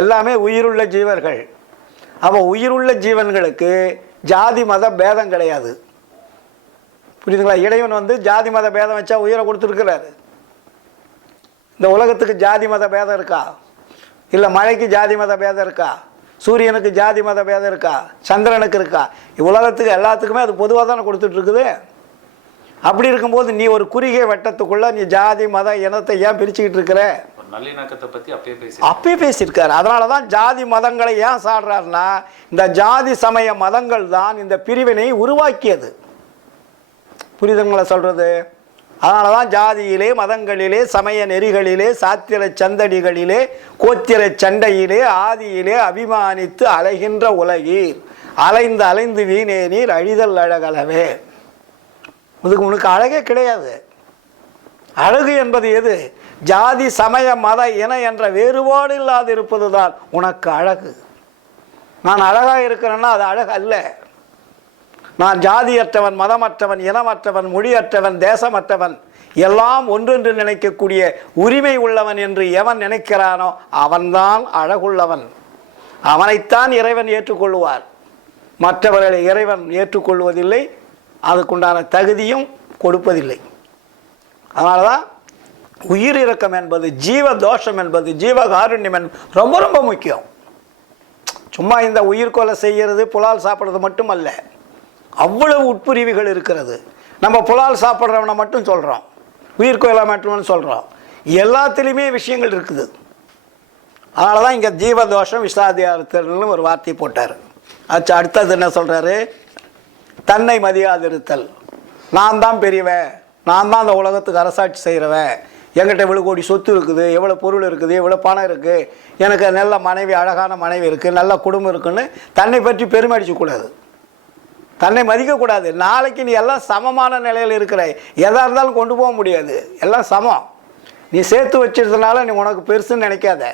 எல்லாமே உயிருள்ள ஜீவர்கள். அப்போ உயிருள்ள ஜீவன்களுக்கு ஜாதி மத பேதம் கிடையாது. புரியுதுங்களா? இறைவன் ஜாதி மத பேதம் வச்சா உயிரை கொடுத்துருக்கிறாரு. இந்த உலகத்துக்கு ஜாதி மத பேதம் இருக்கா? இல்லை மழைக்கு ஜாதி மத பேதம் இருக்கா? சூரியனுக்கு ஜாதி மத பேதம் இருக்கா? சந்திரனுக்கு இருக்கா? உலகத்துக்கு எல்லாத்துக்குமே அது பொதுவாக தானே கொடுத்துட்ருக்குது. அப்படி இருக்கும்போது நீ ஒரு குறுகிய வட்டத்துக்குள்ளே நீ ஜாதி மத இனத்தை ஏன் பிரிச்சுக்கிட்டு இருக்கிற? நல்லிணக்கத்தை பற்றி அப்பயே பேசியிருக்காரு. அதனால தான் ஜாதி மதங்களை ஏன் சாடுறாருன்னா, இந்த ஜாதி சமய மதங்கள் தான் இந்த பிரிவினை உருவாக்கியது. புரியுதுங்களா சொல்கிறது? அதனால தான் ஜாதியிலே, மதங்களிலே, சமய நெறிகளிலே, சாத்திர சந்தடிகளிலே, கோத்திர சண்டையிலே, ஆதியிலே அபிமானித்து அலைகின்ற உலகீர் அலைந்து அலைந்து வீணே நீர் அழிதல் அழகலவே. இதுக்கு உனக்கு அழகே கிடையாது. அழகு என்பது எது? ஜாதி சமய மத இன என்ற வேறுபாடு இல்லாது இருப்பது தான் உனக்கு அழகு. நான் அழகாக இருக்கிறேன்னா அது அழகு அல்ல. நான் ஜாதியற்றவன், மதமற்றவன், இனமற்றவன், மொழியற்றவன், தேசமற்றவன், எல்லாம் ஒன்றென்று நினைக்கக்கூடிய உரிமை உள்ளவன் என்று எவன் நினைக்கிறானோ அவன்தான் அழகுள்ளவன். அவனைத்தான் இறைவன் ஏற்றுக்கொள்வார். மற்றவர்களை இறைவன் ஏற்றுக்கொள்வதில்லை, அதுக்குண்டான தகுதியும் கொடுப்பதில்லை. அதனால தான் உயிர் இரக்கம் என்பது, ஜீவ தோஷம் என்பது, ஜீவகாருண்யம் என்பது ரொம்ப ரொம்ப முக்கியம். சும்மா இந்த உயிர் கொலை செய்கிறது, புலால் சாப்பிட்றது மட்டுமல்ல, அவ்வளவு உட்பிரிவுகள் இருக்கிறது. நம்ம புலால் சாப்பிட்றவனை மட்டும் சொல்கிறோம், உயிர் கொலை மட்டும்னு சொல்கிறோம். எல்லாத்துலேயுமே விஷயங்கள் இருக்குது. அதனால தான் இங்கே ஜீவதோஷம் விஷாதியாருத்தல்னு ஒரு வார்த்தை போட்டார். அடுத்தது என்ன சொல்கிறாரு? தன்னை மதியாதிருத்தல். நான் தான் பெரியவன், நான் தான் அந்த உலகத்துக்கு அரசாட்சி செய்கிறவன், என்கிட்ட இவ்வளோ கோடி சொத்து இருக்குது, எவ்வளோ பொருள் இருக்குது, எவ்வளோ பணம் இருக்குது, எனக்கு நல்ல மனைவி, அழகான மனைவி இருக்குது, நல்ல குடும்பம் இருக்குன்னு தன்னை பற்றி பெருமை அடிக்கக்கூடாது, தன்னை மதிக்கக்கூடாது. நாளைக்கு நீ எல்லாம் சமமான நிலையில் இருக்கிற, எதாக இருந்தாலும் கொண்டு போக முடியாது, எல்லாம் சமம். நீ சேர்த்து வச்சிருந்தனால நீ உனக்கு பெருசுன்னு நினைக்காத.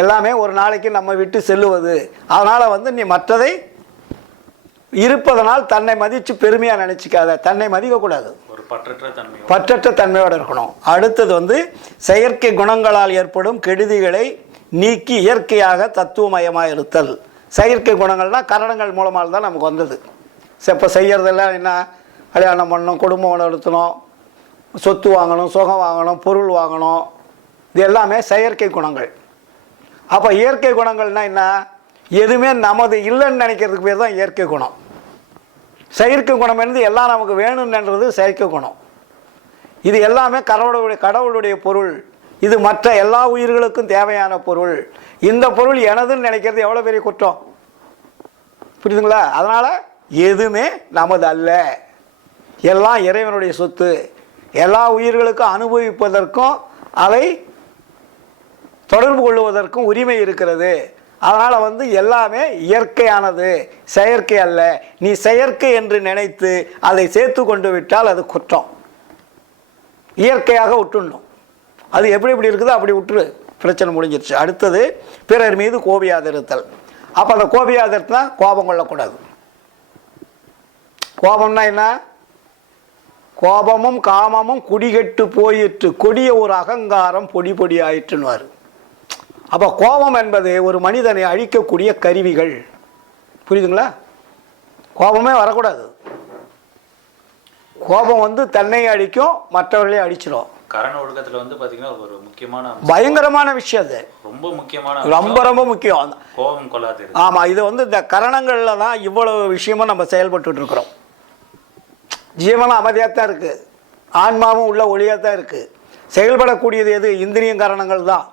எல்லாமே ஒரு நாளைக்கு நம்ம விட்டு செல்லுவது. அதனால் நீ மற்றதை இருப்பதனால் தன்னை மதித்து பெருமையாக நினச்சிக்காத, தன்னை மதிக்கக்கூடாது, ஒரு பற்றற்ற தன்மையோடு இருக்கணும். அடுத்தது செயற்கை குணங்களால் ஏற்படும் கெடுதிகளை நீக்கி இயற்கையாக தத்துவமயமாக இருத்தல். செயற்கை குணங்கள்னால் கரணங்கள் மூலமாக தான் நமக்கு வந்தது. இப்போ செய்கிறதெல்லாம் என்ன? கல்யாணம் பண்ணணும், குடும்பம் நடத்தணும், சொத்து வாங்கணும், சுகம் வாங்கணும், பொருள் வாங்கணும், இது எல்லாமே செயற்கை குணங்கள். அப்போ இயற்கை குணங்கள்னால் என்ன? எதுவுமே நமது இல்லைன்னு நினைக்கிறதுக்கு பேர் தான் இயற்கை குணம். செயற்கை குணம் என்பது எல்லாம் நமக்கு வேணும்ன்றது செயற்கை குணம். இது எல்லாமே கடவுளுடைய பொருள், இது மற்ற எல்லா உயிர்களுக்கும் தேவையான பொருள். இந்த பொருள் எனதுன்னு நினைக்கிறது எவ்வளோ பெரிய குற்றம், புரியுதுங்களா? அதனால் எதுவுமே நமது அல்ல, எல்லாம் இறைவனுடைய சொத்து. எல்லா உயிர்களுக்கும் அனுபவிப்பதற்கும் அதை தொடர்பு கொள்வதற்கும் உரிமை இருக்கிறது. அதனால் எல்லாமே இயற்கையானது, செயற்கை அல்ல. நீ செயற்கை என்று நினைத்து அதை சேர்த்து கொண்டு விட்டால் அது குற்றம். இயற்கையாக விட்டுடணும். அது எப்படி இருக்குதோ அப்படி விட்டுரு, பிரச்சனை முடிஞ்சிருச்சு. அடுத்தது பிறர் மீது கோபியாதிருத்தல். அப்போ அந்த கோபியாதிருத்தா கோபம் கொள்ளக்கூடாது. கோபம்னா என்ன? கோபமும் காமமும் குடிகெட்டு போயிற்று, கொடிய ஒரு அகங்காரம் பொடி பொடி ஆயிற்றுன்னுவார். அப்போ கோபம் என்பது ஒரு மனிதனை அழிக்கக்கூடிய கருவிகள், புரியுதுங்களா? கோபமே வரக்கூடாது. கோபம் தன்னை அழிக்கும், மற்றவர்களையும் அழிச்சிடும். கரண ஒழுக்கத்தில் பார்த்தீங்கன்னா ஒரு முக்கியமான பயங்கரமான விஷயம், அது ரொம்ப முக்கியமான, ரொம்ப முக்கியம். கோபம் கொள்ளாது. ஆமாம், இது இந்த கரணங்களில் தான் இவ்வளவு விஷயமும் நம்ம செயல்பட்டு இருக்கிறோம். ஜீவனும் அமைதியாக தான் இருக்குது, ஆன்மாவும் உள்ள ஒளியாக தான் இருக்குது. செயல்படக்கூடியது எது? இந்திரியம் கரணங்கள் தான்.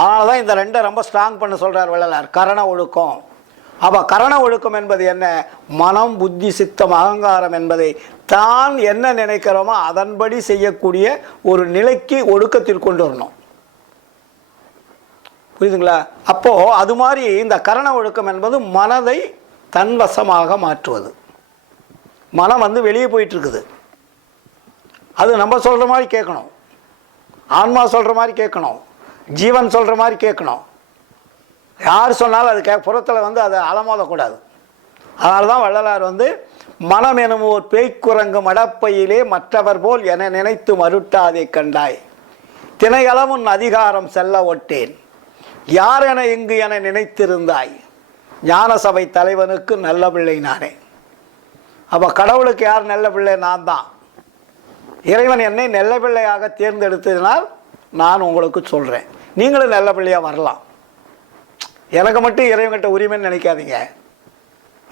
அதனால தான் இந்த ரெண்டை ரொம்ப ஸ்ட்ராங் பண்ண சொல்கிறார் வள்ளலார், கரண ஒழுக்கம். அப்போ கரண ஒழுக்கம் என்பது என்ன? மனம், புத்தி, சித்தம், அகங்காரம் என்பதை தான் என்ன நினைக்கிறோமோ அதன்படி செய்யக்கூடிய ஒரு நிலைக்கு ஒழுக்கத்தில் கொண்டு வரணும், புரியுதுங்களா? அப்போது அது மாதிரி இந்த கரண ஒழுக்கம் என்பது மனதை தன்வசமாக மாற்றுவது. மனம் வெளியே போயிட்டுருக்குது, அது நம்ம சொல்கிற மாதிரி கேட்கணும், ஆன்மா சொல்கிற மாதிரி கேட்கணும், ஜீவன் சொல்கிற மாதிரி கேட்கணும். யார் சொன்னாலும் அது புறத்தில் அதை அலமோதக்கூடாது. அதனால தான் வள்ளலார் மனம் எனும் ஓர் பேய்க்குரங்கு மடப்பையிலே மற்றவர் போல் என நினைத்து மருட்டாதை கண்டாய், தினையளவும் அதிகாரம் செல்ல ஒட்டேன், யார் என இங்கு என நினைத்திருந்தாய், ஞான சபை தலைவனுக்கு நல்ல பிள்ளை நானே. அப்போ கடவுளுக்கு யார் நல்ல பிள்ளை? நான் தான். இறைவன் என்னை நல்ல பிள்ளையாக தேர்ந்தெடுத்ததினால் நான் உங்களுக்கு சொல்கிறேன், நீங்களும் நல்ல பிள்ளையாக வரலாம். எனக்கு மட்டும் இறைவன்கிட்ட உரிமைன்னு நினைக்காதீங்க,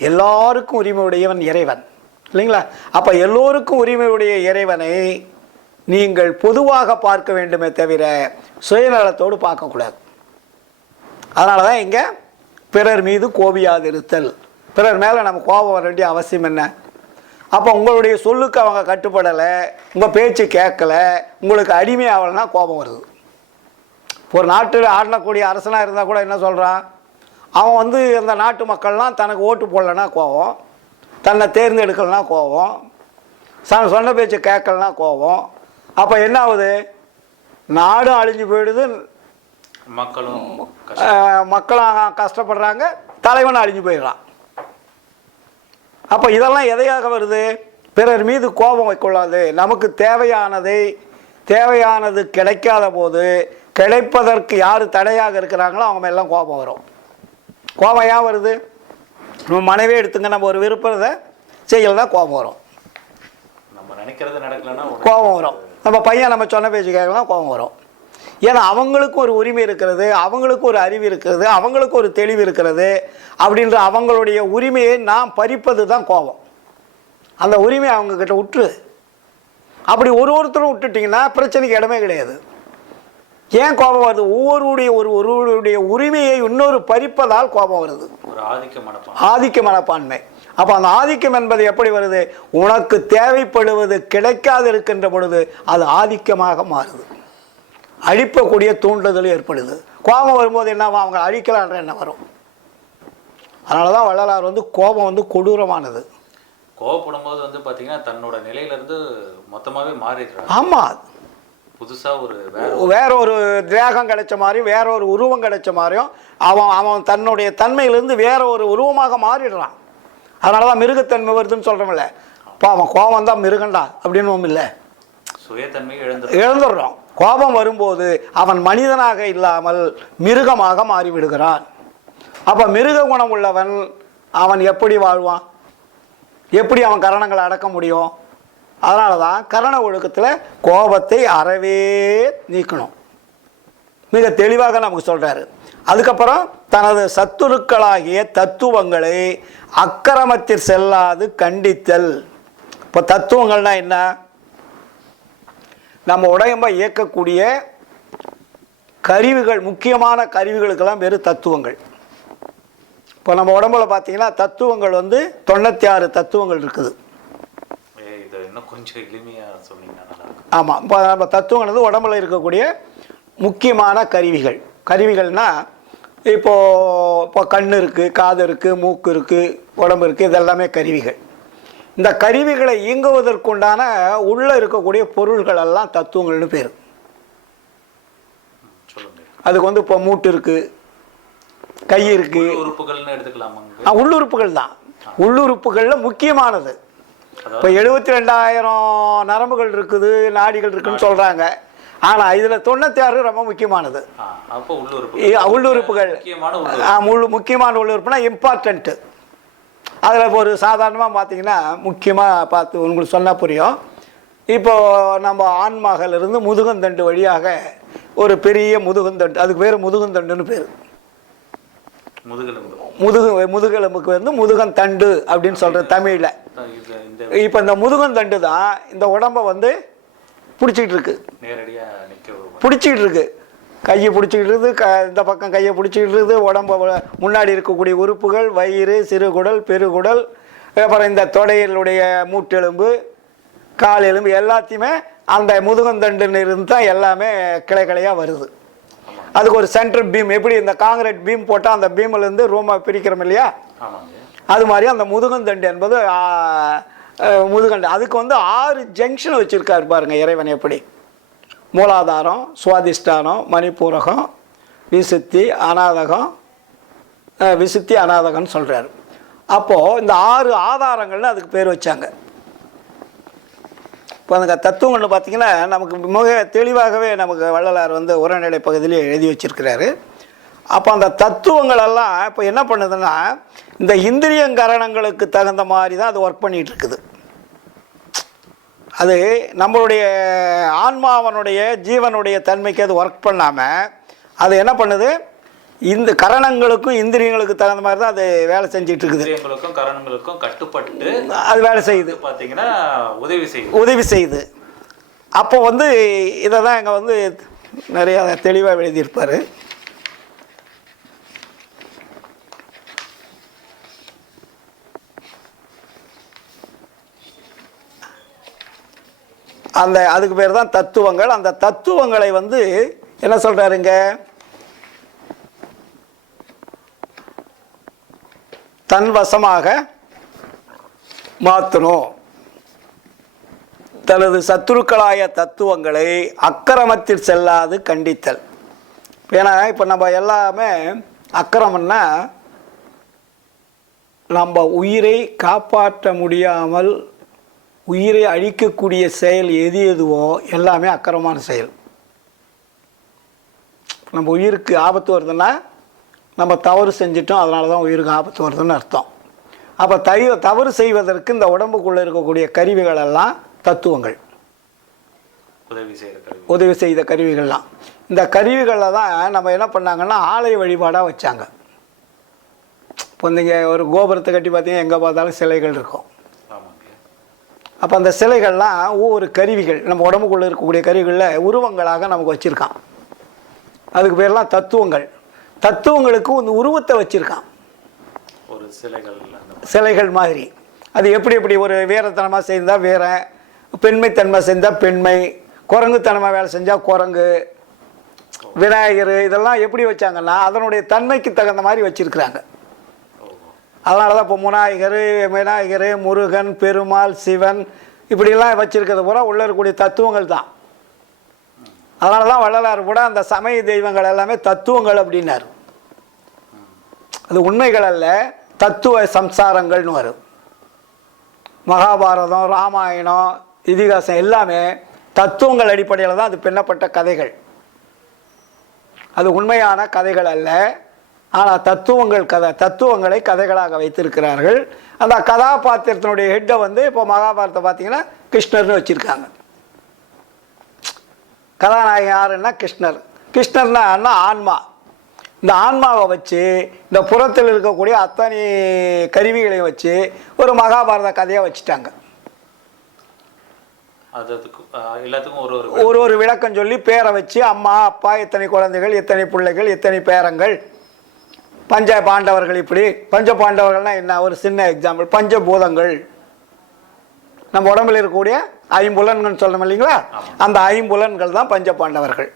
எல்லாருக்கும் உரிமையுடையவன் இறைவன், இல்லைங்களா? அப்போ எல்லோருக்கும் உரிமையுடைய இறைவனை நீங்கள் பொதுவாக பார்க்க வேண்டுமே தவிர சுயநலத்தோடு பார்க்கக்கூடாது. அதனால தான் இங்கே பிறர் மீது கோபியாதிருத்தல். பிறர் மேலே நம்ம கோபம் வர வேண்டிய அவசியம் என்ன? அப்போ உங்களுடைய சொல்லுக்கு அவங்க கட்டுப்படலை, உங்கள் பேச்சு கேட்கலை, உங்களுக்கு அடிமையாகலைன்னா கோபம் வருது. ஒரு நாட்டில் ஆடக்கூடிய அரசனாக இருந்தால் கூட என்ன சொல்கிறான்? அவன் அந்த நாட்டு மக்கள்லாம் தனக்கு ஓட்டு போடலைன்னா கோபம், தன்னை தேர்ந்தெடுக்கலைன்னா கோபம், சொன்ன பேச்சு கேட்கலனா கோபம். அப்போ என்ன ஆகுது? நாடும் அழிஞ்சு போயிடுது, மக்களும் கஷ்டப்படுறாங்க, தலைவனும் அழிஞ்சு போயிடறான். அப்போ இதெல்லாம் எதையாக வருது? பிறர் மீது கோபம் வைக்கொள்ளாது. நமக்கு தேவையானது கிடைக்காத போது கிடைப்பதற்கு யார் தடையாக இருக்கிறாங்களோ அவங்க எல்லாம் கோபம் வரும். கோபம் ஏன் வருது? நம்ம மனைவி எடுத்துங்க, நம்ம ஒரு விருப்பத்தை செய்யலைன்னா கோபம் வரும். நம்ம நினைக்கிறது நடக்கலன்னா கோபம் வரும். நம்ம பையன் நம்ம சொன்ன பேச்சு கேட்கலாம், கோபம் வரும். ஏன்னா அவங்களுக்கு ஒரு உரிமை இருக்கிறது, அவங்களுக்கு ஒரு அறிவு இருக்கிறது, அவங்களுக்கு ஒரு தெளிவு இருக்கிறது. அப்படின்ற அவங்களுடைய உரிமையை நாம் பறிப்பது தான் கோபம். அந்த உரிமையை அவங்கக்கிட்ட விட்டுரு. அப்படி ஒருத்தரும் விட்டுட்டிங்கன்னா பிரச்சனைக்கு இடமே கிடையாது. ஏன் கோபம் வருது? ஒருவருடைய உரிமையை இன்னொரு பறிப்பதால் கோபம் வருது. ஒரு ஆதிக்க மனப்பான்மை. அப்போ அந்த ஆதிக்கம் என்பது எப்படி வருது? உனக்கு தேவைப்படுவது கிடைக்காது இருக்கின்ற பொழுது அது ஆதிக்கமாக மாறுது. அழிப்பக்கூடிய தூண்டுதல் ஏற்படுது. கோபம் வரும்போது என்ன, அவங்க அழிக்கலான்ற என்ன வரும். அதனால தான் வள்ளலார் கோபம் கொடூரமானது. கோபப்படும் போது பார்த்தீங்கன்னா தன்னோட நிலையிலேருந்து மொத்தமாகவே மாறிடுறாங்க. ஆமாம், புதுசாக வேற ஒரு தேகம் கிடைச்ச மாதிரி, வேற ஒரு உருவம் கிடைச்ச மாதிரியும் அவன் தன்னுடைய தன்மையிலிருந்து வேற ஒரு உருவமாக மாறிடுறான். அதனால தான் மிருகத்தன்மை வருதுன்னு சொல்கிறோம்ல. இப்போ அவன் கோபம் தான் மிருகண்டா அப்படின்னு இல்லை, சுயத்தன்மை இழந்துடுறான். கோபம் வரும்போது அவன் மனிதனாக இல்லாமல் மிருகமாக மாறிவிடுகிறான். அப்போ மிருக குணம் உள்ளவன் அவன் எப்படி வாழ்வான்? எப்படி அவன் கரணங்களை அடக்க முடியும்? அதனால தான் கரண ஒழுக்கத்தில் கோபத்தை அறவே நீக்கணும். மிக தெளிவாக நமக்கு சொல்கிறாரு. அதுக்கப்புறம் தனது சத்துருக்களாகிய தத்துவங்களை அக்கிரமத்தில் செல்லாது கண்டித்தல். இப்போ தத்துவங்கள்னா என்ன? நம்ம உடம்பை இயக்கக்கூடிய கருவிகள், முக்கியமான கருவிகளுக்கெல்லாம் வெறும் தத்துவங்கள். இப்போ நம்ம உடம்புல பார்த்தீங்கன்னா தத்துவங்கள் 96 தத்துவங்கள் இருக்குது. கொஞ்சம் எளிமையாக சொன்னீங்கன்னா. ஆமாம், இப்போ நம்ம தத்துவங்கள் உடம்புல இருக்கக்கூடிய முக்கியமான கருவிகள்னால் இப்போ கண் இருக்குது, காது இருக்குது, மூக்கு இருக்குது, உடம்பு இருக்குது, இதெல்லாமே கருவிகள். இந்த கருவிகளை இயங்குவதற்குண்டான உள்ளே இருக்கக்கூடிய பொருள்கள் எல்லாம் தத்துவங்கள்னு பேர். அதுக்கு இப்போ மூட்டு இருக்குது, கை இருக்குது, உறுப்புகள்னு எடுத்துக்கலாமா? உள்ளுறுப்புகள் தான். உள்ளுறுப்புகளில் முக்கியமானது. இப்போ 72,000 நரம்புகள் இருக்குது, நாடிகள் இருக்குன்னு சொல்கிறாங்க. ஆனால் இதில் 96 ரொம்ப முக்கியமானது. உள்ளுறுப்புகள் முக்கியமான உள்ளுறுப்புனா இம்பார்ட்டண்ட்டு. அதில் ஒரு சாதாரணமாக பார்த்தீங்கன்னா முக்கியமாக பார்த்து உங்களுக்கு சொன்னால் புரியும். இப்போது நம்ம ஆண்மகளிலிருந்து முதுகந்தண்டு வழியாக ஒரு பெரிய முதுகந்தண்டு, அதுக்கு பேர் முதுகந்தண்டுன்னு பேர். முதுகெலும்புக்கு முதுகந்தண்டு அப்படின்னு சொல்கிற தமிழில். இப்போ இந்த முதுகந்தண்டு தான் இந்த உடம்பை பிடிச்சிக்கிட்டு இருக்கு, பிடிச்சிக்கிட்டு இருக்கு. கையை பிடிச்சிக்கிட்டு இருக்குது, இந்த பக்கம் கையை பிடிச்சிக்கிட்டு இருக்குது. உடம்பை முன்னாடி இருக்கக்கூடிய உறுப்புகள் வயிறு, சிறுகுடல், பெருகுடல், அப்புறம் இந்த தொடையிலுடைய மூட்டெலும்பு, கால் எலும்பு எல்லாத்தையுமே அந்த முதுகந்தண்டுன்னு இருந்து தான் எல்லாமே கிளையாக வருது. அதுக்கு ஒரு சென்ட்ரல் பீம், எப்படி இந்த காங்கிரீட் பீம் போட்டால் அந்த பீமிலேருந்து ரூமை பிரிக்கிறோம் இல்லையா, அது மாதிரி அந்த முதுகந்தண்டு என்பது முதுகண்டு. அதுக்கு 6 ஜங்ஷன் வச்சுருக்காரு பாருங்கள் இறைவன். எப்படி மூலாதாரம், சுவாதிஷ்டானம், மணிப்பூரகம், விசுத்தி, அநாதகம், விசுத்தி அநாதகம்னு சொல்கிறாரு. அப்போது இந்த 6 ஆதாரங்கள்னு அதுக்கு பேர் வச்சாங்க. இப்போ அந்த தத்துவங்கள்னு பார்த்திங்கன்னா நமக்கு மிக தெளிவாகவே நமக்கு வள்ளலார் உரைநடை பகுதியிலே எழுதி வச்சிருக்கிறாரு. அப்போ அந்த தத்துவங்களெல்லாம் இப்போ என்ன பண்ணுதுன்னா இந்த இந்திரியங்கரணங்களுக்கு தகுந்த மாதிரி தான் அது ஒர்க் பண்ணிகிட்டு இருக்குது. அது நம்மளுடைய ஆன்மாவனுடைய ஜீவனுடைய தன்மைக்கு அது ஒர்க் பண்ணாமல் அது என்ன பண்ணுது, இந்த கரணங்களுக்கும் இந்திரியங்களுக்கு தகுந்த மாதிரி தான் அது வேலை செஞ்சுட்டு இருக்குது. இந்திரியங்களுக்கும் கரணங்களுக்கும் கட்டுப்பட்டு அது வேலை செய்யுது. பார்த்தீங்கன்னா உதவி செய்யுது. அப்போ இதை தான் இங்கே நிறையா தெளிவாக எழுதியிருப்பார். அதுக்கு பேர் தான் தத்துவங்கள். அந்த தத்துவங்களை என்ன சொல்கிறாருங்க, தன்வசமாக மாற்றணும். தனது சத்துருக்களாய தத்துவங்களை அக்கிரமத்தில் செல்லாது கண்டித்தல். ஏன்னா இப்போ நம்ம எல்லாமே அக்கிரமம்னா நம்ம உயிரை காப்பாற்ற முடியாமல் உயிரை அழிக்கக்கூடிய செயல் எதுவோ எல்லாமே அக்கிரமமான செயல். நம்ம உயிருக்கு ஆபத்து வருதுன்னா நம்ம தவறு செஞ்சிட்டோம், அதனால தான் உயிருக்கு ஆபத்து வருதுன்னு அர்த்தம். அப்போ தவறு செய்வதற்கு இந்த உடம்புக்குள்ளே இருக்கக்கூடிய கருவிகள் எல்லாம் தத்துவங்கள், உதவி செய்த கருவிகள்லாம். இந்த கருவிகளில் தான் நம்ம என்ன பண்ணாங்கன்னா ஆலய வழிபாடாக வச்சாங்க. இப்போ நீங்கள் ஒரு கோபுரத்தை கட்டி பார்த்தீங்கன்னா எங்கே பார்த்தாலும் சிலைகள் இருக்கும். அப்போ அந்த சிலைகள்லாம் ஒவ்வொரு கருவிகள், நம்ம உடம்புக்குள்ளே இருக்கக்கூடிய கருவிகளில் உருவங்களாக நமக்கு வச்சுருக்கான். அதுக்கு பேர்லாம் தத்துவங்கள். தத்துவங்களுக்கு ஒரு உருவத்தை வச்சுருக்கான், ஒரு சிலைகள் மாதிரி. அது எப்படி எப்படி ஒரு வீரத்தனமாக செய்தால் வீர, பெண்மைத்தன்மை செஞ்சால் பெண்மை, குரங்குத்தனமாக வேலை செஞ்சால் குரங்கு, விநாயகர், இதெல்லாம் எப்படி வச்சாங்கன்னா அதனுடைய தன்மைக்கு தகுந்த மாதிரி வச்சுருக்குறாங்க. அதனால தான் இப்போ விநாயகர், முருகன், பெருமாள், சிவன் இப்படிலாம் வச்சுருக்கிறது பூரா உள்ளே இருக்கக்கூடிய தத்துவங்கள் தான். அதனால தான் வள்ளலார் கூட அந்த சமய தெய்வங்கள் எல்லாமே தத்துவங்கள் அப்படின்னாரு. அது உண்மைகள் அல்ல, தத்துவ சம்சாரங்கள்னு வரும். மகாபாரதம், ராமாயணம், இதிகாசம் எல்லாமே தத்துவங்கள் அடிப்படையில் தான் அது பின்னப்பட்ட கதைகள். அது உண்மையான கதைகள் அல்ல, ஆனால் தத்துவங்களை கதைகளாக வைத்திருக்கிறார்கள். அந்த கதாபாத்திரத்தினுடைய ஹெட்டை வந்து இப்போ மகாபாரதத்தை பார்த்தீங்கன்னா கிருஷ்ணர்னு வச்சுருக்காங்க. கதாநாயகன் யாருன்னா கிருஷ்ணர். கிருஷ்ணர்னா ஆன்மா. இந்த ஆன்மாவை வச்சு இந்த புறத்தில் இருக்கக்கூடிய அத்தனை கருவிகளையும் வச்சு ஒரு மகாபாரத கதையாக வச்சுட்டாங்க. ஒரு விளக்கம் சொல்லி பேரை வச்சு அம்மா அப்பா, எத்தனை குழந்தைகள், எத்தனை பிள்ளைகள், எத்தனை பேரங்கள், பஞ்ச பாண்டவர்கள். இப்படி பஞ்ச பாண்டவர்கள்னா என்ன, ஒரு சின்ன எக்ஸாம்பிள். பஞ்சபூதங்கள், நம்ம உடம்புல இருக்கக்கூடிய ஐம்புலன்கள் சொல்லணும் இல்லைங்களா, அந்த ஐம்புலன்கள் தான் பஞ்ச பாண்டவர்கள்.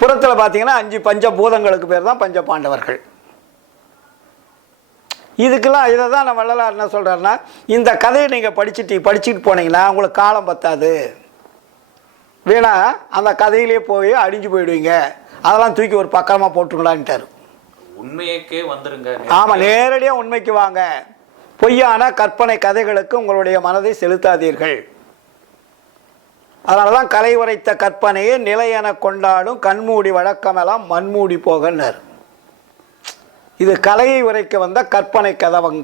புறத்தில் பார்த்தீங்கன்னா 5 பஞ்சபூதங்களுக்கு பேர் தான் பஞ்ச பாண்டவர்கள். இதுக்கெல்லாம் இதை தான் நான் வள்ளலார் என்ன சொல்கிறாருன்னா, இந்த கதையை நீங்கள் படிச்சுட்டு போனீங்கன்னா உங்களுக்கு காலம் பத்தாது, வேணா அந்த கதையிலே போய் அழிஞ்சு போயிடுவீங்க, அதெல்லாம் தூக்கி ஒரு பக்கமாக போட்டுக்கலான்ட்டார். உண்மையக்கே வந்துருங்க. ஆமாம், நேரடியாக உண்மைக்கு வாங்க. பொய்யான கற்பனை கதைகளுக்கு உங்களுடைய மனதை செலுத்தாதீர்கள். அதனால தான் கலை உரைத்த கற்பனையை நிலையென கொண்டாடும் கண்மூடி வழக்கமெல்லாம் மண்மூடி போகன்னார். இது கலையை உரைக்க வந்த கற்பனை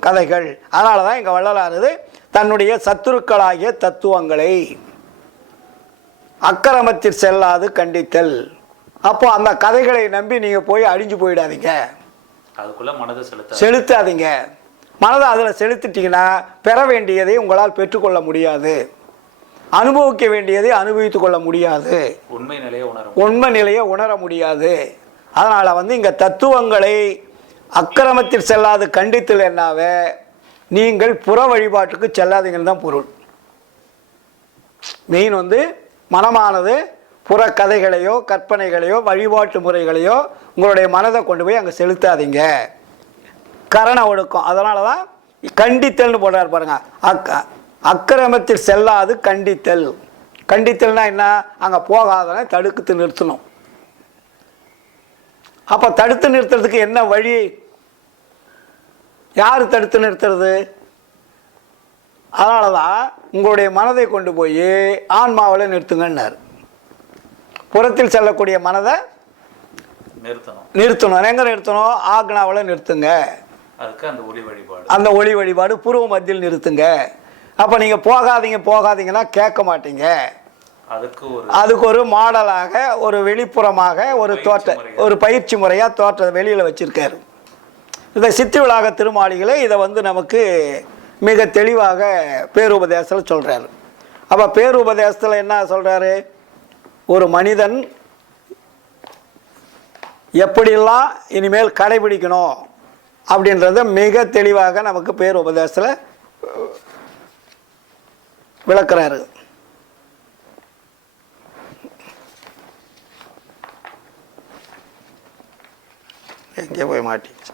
கதைகள். அதனால தான் இங்கே வள்ளலானது தன்னுடைய சத்துருக்களாகிய தத்துவங்களை அக்கிரமத்தில் செல்லாது கண்டித்தல். அப்போ அந்த கதைகளை நம்பி நீங்கள் போய் அழிஞ்சு போயிடாதீங்க, அதுக்குள்ள மனதை செலுத்தாதீங்க. மனதை அதில் செலுத்திட்டீங்கன்னா பெற வேண்டியதை உங்களால் பெற்றுக்கொள்ள முடியாது, அனுபவிக்க வேண்டியதை அனுபவித்துக் கொள்ள முடியாது, உண்மை நிலையை உணர முடியாது. அதனால் வந்து இங்கே தத்துவங்களை அக்கிரமத்தில் செல்லாது கண்டித்தல் என்னாவே நீங்கள் புற வழிபாட்டுக்கு செல்லாதீங்கன்னு தான் பொருள். மெயின் வந்து மனமானது புற கதைகளையோ கற்பனைகளையோ வழிபாட்டு முறைகளையோ உங்களுடைய மனதை கொண்டு போய் அங்கே செலுத்தாதீங்க. கரண ஒழுக்கம். அதனால தான் கண்டித்தல்னு போடுறாரு பாருங்க. அக்கிரமத்தில் செல்லாது கண்டித்தல். கண்டித்தல்னா என்ன, அங்கே போகாதன தடுத்து நிறுத்தணும். அப்போ தடுத்து நிறுத்துறதுக்கு என்ன வழி, யார் தடுத்து நிறுத்துறது? அதனால தான் உங்களுடைய மனதை கொண்டு போய் ஆன்மாவில் நிறுத்துங்கன்னார். புறத்தில் செல்லக்கூடிய மனதை நிறுத்தணும். எங்கே நிறுத்தணும்? ஆக்னாவில் நிறுத்துங்க. அந்த ஒளி வழிபாடு புருவ மத்தியில் நிறுத்துங்க. அப்போ நீங்கள் போகாதீங்கன்னா கேட்க மாட்டீங்க. அதுக்கு ஒரு மாடலாக, ஒரு வெளிப்புறமாக, ஒரு பயிற்சி முறையாக தோற்றத்தை வெளியில் வச்சிருக்காரு. இந்த சித்தி விளாக திருமாளிகளை இதை வந்து நமக்கு மிக தெளிவாக பேருபதேசத்தில் சொல்கிறாரு. அப்போ பேருபதேசத்தில் என்ன சொல்கிறாரு, ஒரு மனிதன் எப்படியெல்லாம் இனிமேல் கடைபிடிக்கணும் அப்படின்றத மிக தெளிவாக நமக்கு பேருபதேசத்தில் விளக்குறாரு. எங்கே போய் மாட்டிச்சு.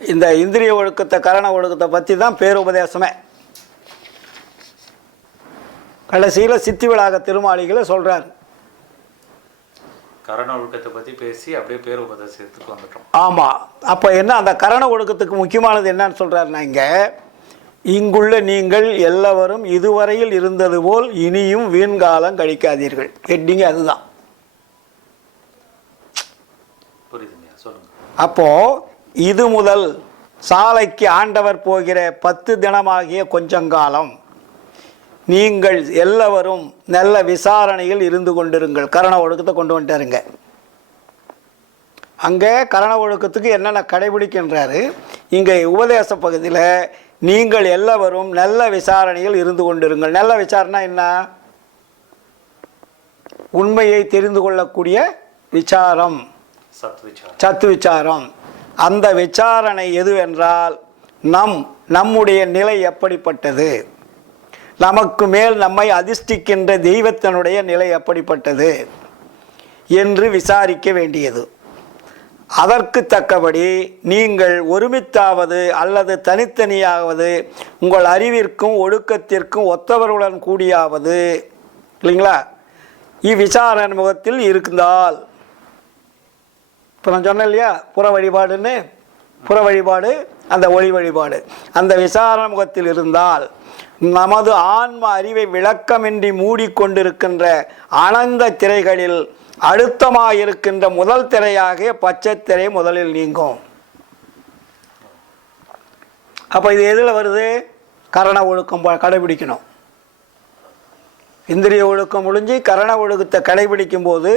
இந்த இந்திரிய ஒழுக்கத்தை கரண ஒழுக்கத்தை பற்றி தான் பேருபதேசமே. கடைசியில் சித்தி விளாக திருமாளிகளை சொல்கிறார். கரண ஒழுக்கத்தை பற்றி பேசி அப்படியே பேருபதேசத்துக்கு வந்துட்டோம். ஆமாம். அப்போ என்ன, அந்த கரண ஒழுக்கத்துக்கு முக்கியமானது என்னன்னு சொல்கிறாருன்னா, இங்கே இங்குள்ள நீங்கள் எல்லவரும் இதுவரையில் இருந்தது போல் இனியும் வீண்காலம் கழிக்காதீர்கள். ஹெட்டிங்க அதுதான். புரியுதுங்க, சொல்லுங்க. அப்போ இது முதல் சாலைக்கு ஆண்டவர் போகிற 10 தினமாகிய கொஞ்சங்காலம் நீங்கள் எல்லவரும் நல்ல விசாரணையில் இருந்து கொண்டிருங்கள். கரண ஒழுக்கத்தை கொண்டு வந்துட்டாருங்க. அங்கே கரண ஒழுக்கத்துக்கு என்னென்ன கடைபிடிக்கின்றாரு, இங்கே உபதேச பகுதியில் நீங்கள் எல்லவரும் நல்ல விசாரணையில் இருந்து கொண்டிருங்கள். நல்ல விசாரணை என்ன? உண்மையை தெரிந்து கொள்ளக்கூடிய விசாரம், சத்து விசாரம். அந்த விசாரணை எதுவென்றால் நம்முடைய நிலை எப்படிப்பட்டது, நமக்கு மேல் நம்மை அதிஷ்டிக்கின்ற தெய்வத்தினுடைய நிலை எப்படிப்பட்டது என்று விசாரிக்க வேண்டியது. அதற்கு தக்கபடி நீங்கள் ஒருமித்தாவது அல்லது தனித்தனியாவது உங்கள் அறிவிற்கும் ஒழுக்கத்திற்கும் ஒத்தவர்களுடன் கூடியாவது, இல்லைங்களா, இவ்விசாரணை முகத்தில் இருந்தால், இப்போ நான் சொன்னேன் இல்லையா புற வழிபாடுன்னு, புற வழிபாடு அந்த ஒளி வழிபாடு, அந்த விசாரணை முகத்தில் இருந்தால் நமது ஆன்ம அறிவை விளக்கமின்றி மூடிக்கொண்டிருக்கின்ற அனந்த திரைகளில் அழுத்தமாயிருக்கின்ற முதல் திரையாகிய பச்சை திரை முதலில் நீங்கும். அப்போ இது எதில் வருது? கரண ஒழுக்கம் கடைபிடிக்கணும். இந்திரிய ஒழுக்கம் முடிஞ்சு கரண ஒழுக்கத்தை கடைபிடிக்கும் போது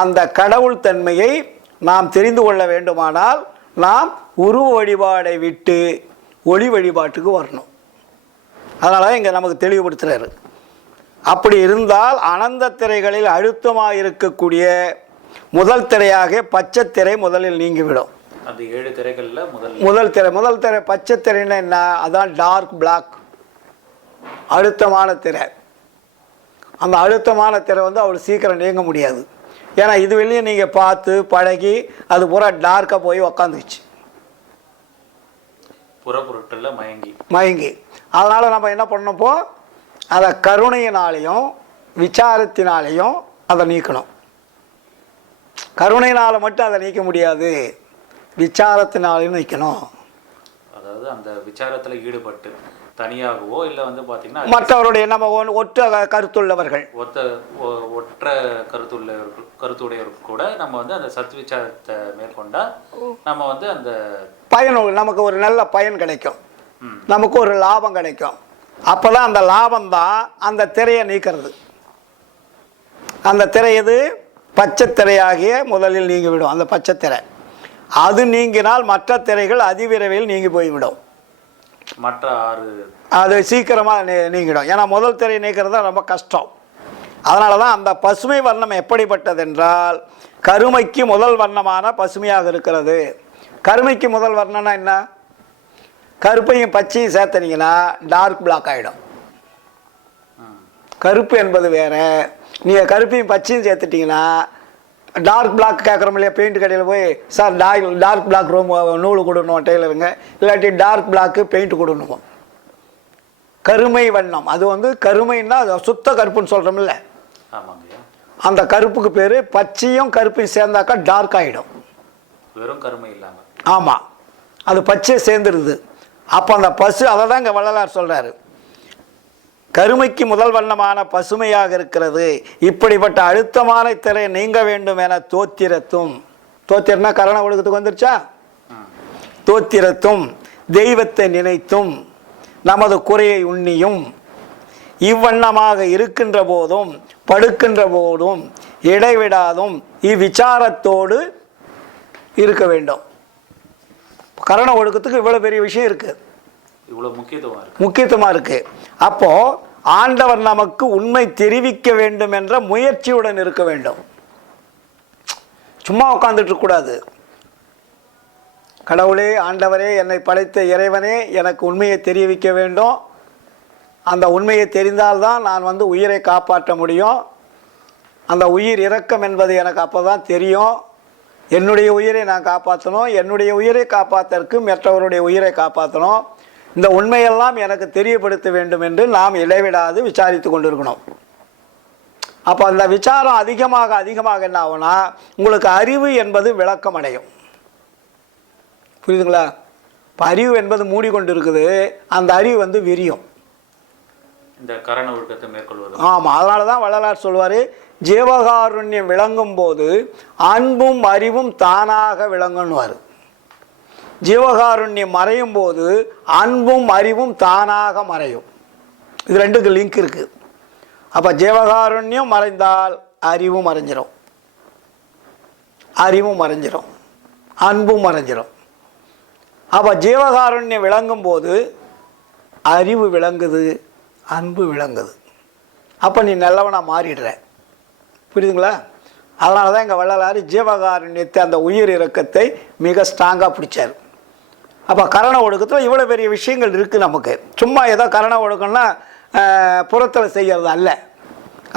அந்த கடவுள் தன்மையை நாம் தெரிந்து கொள்ள வேண்டுமானால் நாம் உருவ வழிபாடை விட்டு ஒளி வழிபாட்டுக்கு வரணும். அதனால தான் இங்கே நமக்கு தெளிவுபடுத்துகிறாரு. அப்படி இருந்தால் அனந்த திரைகளில் அழுத்தமாக இருக்கக்கூடிய முதல் திரையாக பச்சை திரை முதலில் நீங்கிவிடும். அந்த 7 திரைகளில் முதல் திரை பச்சை திரைன்னா என்ன? அதான் டார்க் பிளாக், அழுத்தமான திரை. அந்த அழுத்தமான திரை வந்து அவ்வளோ சீக்கிரம் நீங்க முடியாது. ஏன்னா இது வெளியே நீங்கள் பார்த்து பழகி அது பூரா டார்க்காக போய் உக்காந்துச்சு, புறப்பொருட்களில் மயங்கி. அதனால் நம்ம என்ன பண்ணப்போ அதை கருணையினாலையும் விசாரத்தினாலையும் அதை நீக்கணும். கருணையினால் மட்டும் அதை நீக்க முடியாது, விசாரத்தினாலையும் நீக்கணும். அதாவது அந்த விசாரத்தில் ஈடுபட்டு தனியாகவோ இல்லை வந்து பார்த்தீங்கன்னா மற்றவருடைய நம்ம ஒற்ற கருத்துள்ளவர்கள், ஒற்ற கருத்துடையவர்கள் கூட நம்ம வந்து அந்த சத் விசாரத்தை மேற்கொண்டா நம்ம வந்து அந்த பயன், நமக்கு ஒரு நல்ல பயன் கிடைக்கும், நமக்கு ஒரு லாபம் கிடைக்கும். அப்போ தான் அந்த லாபம்தான் அந்த திரையை நீக்கிறது. அந்த திரை எது? பச்சை திரையாகிய முதலில் நீங்கிவிடும். அந்த பச்சை திரை அது நீங்கினால் மற்ற திரைகள் அதிவிரைவில் நீங்கி போய்விடும். மற்ற 6 அது சீக்கிரமாக நீங்கிடும். ஏன்னா முதல் திரை நீக்கிறது தான் ரொம்ப கஷ்டம். அதனால தான் அந்த பசுமை வர்ணம் எப்படிப்பட்டது என்றால் கருமைக்கு முதல் வர்ணமான பசுமையாக இருக்கிறது. கருமைக்கு முதல் வர்ணம்னா என்ன? கருப்பையும் பச்சையும் சேர்த்தனீங்கன்னா டார்க் பிளாக் ஆகிடும். கருப்பு என்பது வேற, நீங்கள் கருப்பையும் பச்சையும் சேர்த்துட்டிங்கன்னா டார்க் பிளாக் கேட்குறோம் இல்லையா, பெயிண்ட் கடையில் போய் சார் டார்க் பிளாக் நூல் கொடுக்கணும் டெய்லருங்க, இல்லாட்டி டார்க் பிளாக்கு பெயிண்ட் கொடுக்கணும். கருமை வண்ணம் அது வந்து கருமைன்னா சுத்த கருப்புன்னு சொல்கிறோம்ல, அந்த கருப்புக்கு பேர். பச்சையும் கருப்பையும் சேர்ந்தாக்கா டார்க் ஆகிடும், வெறும் கருமை இல்லாமல். ஆமாம், அது பச்சை சேர்ந்துருது. அப்போ அந்த பசு, அதை தான் இங்கே வள்ளலார் சொல்கிறாரு, கருமைக்கு முதல் வண்ணமான பசுமையாக இருக்கிறது. இப்படிப்பட்ட அழுத்தமான திரை நீங்க வேண்டும் என தோத்திரத்தும், தோத்திரனா கரண ஒழுக்கத்துக்கு வந்துருச்சா, தோத்திரத்தும் தெய்வத்தை நினைத்தும் நமது குறையை உண்ணியும் இவ்வண்ணமாக இருக்கின்ற போதும் படுக்கின்ற போதும் இடைவிடாதும் இவ்விசாரத்தோடு இருக்க வேண்டும். கரண ஒழுக்கத்துக்கு இவ்வளோ பெரிய விஷயம் இருக்குது, இவ்வளோ முக்கியத்துவமாக இருக்குது. அப்போது ஆண்டவர் நமக்கு உண்மை தெரிவிக்க வேண்டும் என்ற முயற்சியுடன் இருக்க வேண்டும். சும்மா உட்காந்துட்டு இருக்கக்கூடாது. கடவுளே, ஆண்டவரே, என்னை படைத்த இறைவனே, எனக்கு உண்மையை தெரிவிக்க வேண்டும். அந்த உண்மையை தெரிந்தால்தான் நான் வந்து உயிரை காப்பாற்ற முடியும். அந்த உயிர் இரக்கம் என்பது எனக்கு அப்போ தான் தெரியும். என்னுடைய உயிரை நான் காப்பாற்றணும், என்னுடைய உயிரை காப்பாற்றற்கு மற்றவருடைய உயிரை காப்பாற்றணும். இந்த உண்மையெல்லாம் எனக்கு தெரியப்படுத்த வேண்டும் என்று நாம் இடைவிடாது விசாரித்து கொண்டிருக்கணும். அப்போ அந்த விசாரம் அதிகமாக என்ன ஆகும்னா உங்களுக்கு அறிவு என்பது விளக்கம் அடையும். புரியுதுங்களா? இப்போ அறிவு என்பது மூடிக்கொண்டு இருக்குது, அந்த அறிவு வந்து விரியும். இந்த கரண ஒழுக்கத்தை மேற்கொள்வது. ஆமாம், அதனால தான் வள்ளலார் சொல்வார், ஜீவகாருண்யம் விளங்கும் போது அன்பும் அறிவும் தானாக விளங்குன்னுவார். ஜீவகாருண்யம் மறையும் போது அன்பும் அறிவும் தானாக மறையும். இது ரெண்டுக்கு லிங்க் இருக்குது. அப்போ ஜீவகாருண்யம் மறைந்தால் அறிவும் மறைஞ்சிரும், அறிவும் மறைஞ்சிரும், அன்பும் மறைஞ்சிரும். அப்போ ஜீவகாருண்யம் விளங்கும் போது அறிவு விளங்குது, அன்பு விளங்குது. அப்போ நீ நல்லவனாக மாறிடுற. புரியுதுங்களா? அதனால தான் எங்கள் வள்ளலார் ஜீவகாருண்யத்தை, அந்த உயிர் இறக்கத்தை மிக ஸ்ட்ராங்காக பிடிச்சார். அப்போ கரண ஒழுக்கத்தில் இவ்வளோ பெரிய விஷயங்கள் இருக்குது நமக்கு. சும்மா ஏதோ கரண ஒழுக்கம்னா புறத்தில் செய்கிறது அல்ல.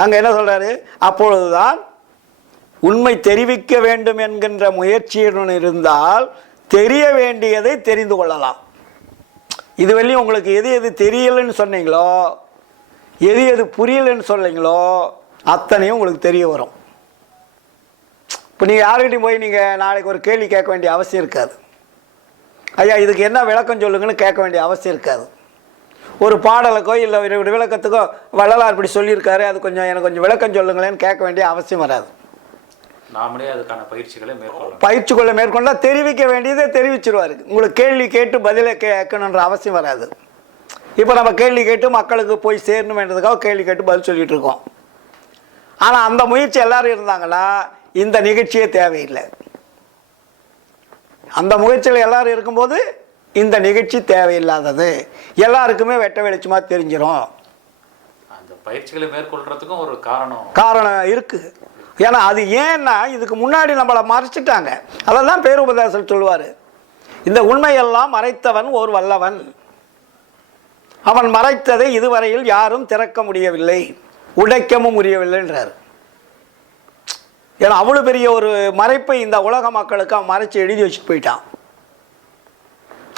அங்கே என்ன சொல்கிறாரு, அப்பொழுதுதான் உண்மை தெரிவிக்க வேண்டும் என்கின்ற முயற்சியுடன் இருந்தால் தெரிய வேண்டியதை தெரிந்து கொள்ளலாம். இதுவரையும் உங்களுக்கு எது எது தெரியலைன்னு சொன்னீங்களோ, எது எது புரியலைன்னு சொன்னீங்களோ, அத்தனையும் உங்களுக்கு தெரிய வரும். இப்போ நீங்கள் யாருக்கிட்டையும் போய் நீங்கள் நாளைக்கு ஒரு கேள்வி கேட்க வேண்டிய அவசியம் இருக்காது. ஐயா இதுக்கு என்ன விளக்கம் சொல்லுங்கன்னு கேட்க வேண்டிய அவசியம் இருக்காது. ஒரு பாடலுக்கோ இல்லை ஒரு விளக்கத்துக்கோ வள்ளலார் இப்படி சொல்லியிருக்காரு, அது கொஞ்சம் எனக்கு கொஞ்சம் விளக்கம் சொல்லுங்களேன்னு கேட்க வேண்டிய அவசியம் வராது. நாமளே அதுக்கான பயிற்சிகளை மேற்கொண்டால் தெரிவிக்க வேண்டியதை தெரிவிச்சிருவார். உங்களுக்கு கேள்வி கேட்டு பதிலை கேட்கணுன்ற அவசியம் வராது. இப்போ நம்ம கேள்வி கேட்டு மக்களுக்கு போய் சேரணுன்றதுக்காக கேள்வி கேட்டு பதில் சொல்லிட்டு இருக்கோம். ஆனால் அந்த முயற்சி எல்லாரும் இருந்தாங்கன்னா இந்த நிகழ்ச்சியே தேவையில்லை. அந்த முயற்சியில் எல்லாரும் இருக்கும்போது இந்த நிகழ்ச்சி தேவையில்லாதது, எல்லாருக்குமே வெட்ட வெளிச்சமாக தெரிஞ்சிடும். அந்த பயிற்சிகளை மேற்கொள்றதுக்கும் ஒரு காரணம் இருக்குது. ஏன்னா அது ஏன்னா இதுக்கு முன்னாடி நம்மளை மறைச்சிட்டாங்க. அதெல்லாம் பேருபதேசம் சொல்லுவார், இந்த உண்மையெல்லாம் மறைத்தவன் ஒரு வல்லவன், அவன் மறைத்ததை இதுவரையில் யாரும் திறக்க முடியவில்லை, உடைக்கவும் முடியவில்லைன்றார். ஏன்னா அவ்வளோ பெரிய ஒரு மறைப்பை இந்த உலக மக்களுக்கு அவன் மறைச்சி எழுதி வச்சுட்டு போயிட்டான்.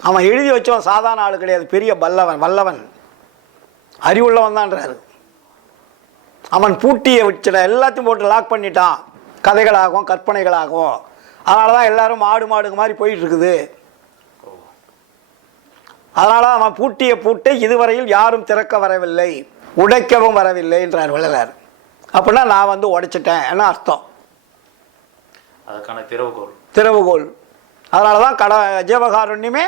அவன் எழுதி வச்சவன் சாதாரண ஆள் கிடையாது, பெரிய வல்லவன், அறிவுள்ளவன் தான்றாரு. அவன் பூட்டியை வச்சிட எல்லாத்தையும் போட்டு லாக் பண்ணிட்டான், கதைகளாகவும் கற்பனைகளாகவும். அதனால தான் எல்லாரும் மாடுங்க மாதிரி போயிட்டு இருக்குது. அதனால அவன் பூட்டிய பூட்டை இதுவரையில் யாரும் திறக்க வரவில்லை, உடைக்கவும் வரவில்லை என்றார் வள்ளலார். அப்படின்னா நான் வந்து உடைச்சிட்டேன் என்ன அர்த்தம்? அதுக்கான திறவுகோல். அதனால தான் ஜீவகாருண்யமே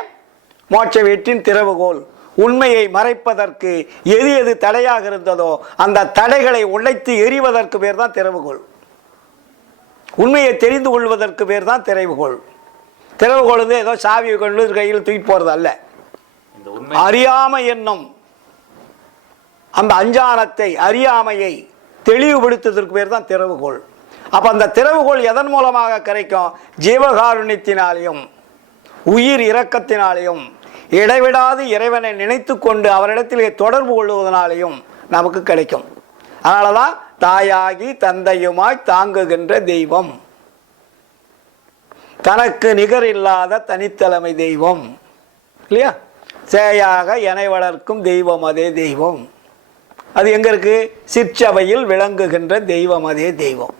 மோட்ச வீட்டின் திறவுகோல். உண்மையை மறைப்பதற்கு எது எது தடையாக இருந்ததோ அந்த தடைகளை உடைத்து எறிவதற்கு பேர் தான் திறவுகோல். உண்மையை தெரிந்து கொள்வதற்கு பேர் தான் திறவுகோல். திறவுகோல் வந்து ஏதோ சாவியை கொண்டு கையில் தூக்கி போகிறது அல்ல. அறியாமை என்னும் அந்த அஞ்ஞானத்தை, அறியாமையை தெளிவுபடுத்துவதற்கு பேர் தான் திறவுகோல். அப்போ அந்த திறவுகோல் எதன் மூலமாக கிடைக்கும்? ஜீவகாருண்யத்தினாலேயும் உயிர் இரக்கத்தினாலேயும் இடைவிடாது இறைவனை நினைத்து கொண்டு அவரிடத்திலே தொடர்பு கொள்வதனாலேயும் நமக்கு கிடைக்கும். அதனால தான் தாயாகி தந்தையுமாய் தாங்குகின்ற தெய்வம், தனக்கு நிகர் இல்லாத தனித்தலைமை தெய்வம் இல்லையா? சேயாக எனை வளர்க்கும் தெய்வம் அதே தெய்வம். அது எங்கே இருக்குது? சிற்சபையில் விளங்குகின்ற தெய்வம் அதே தெய்வம்.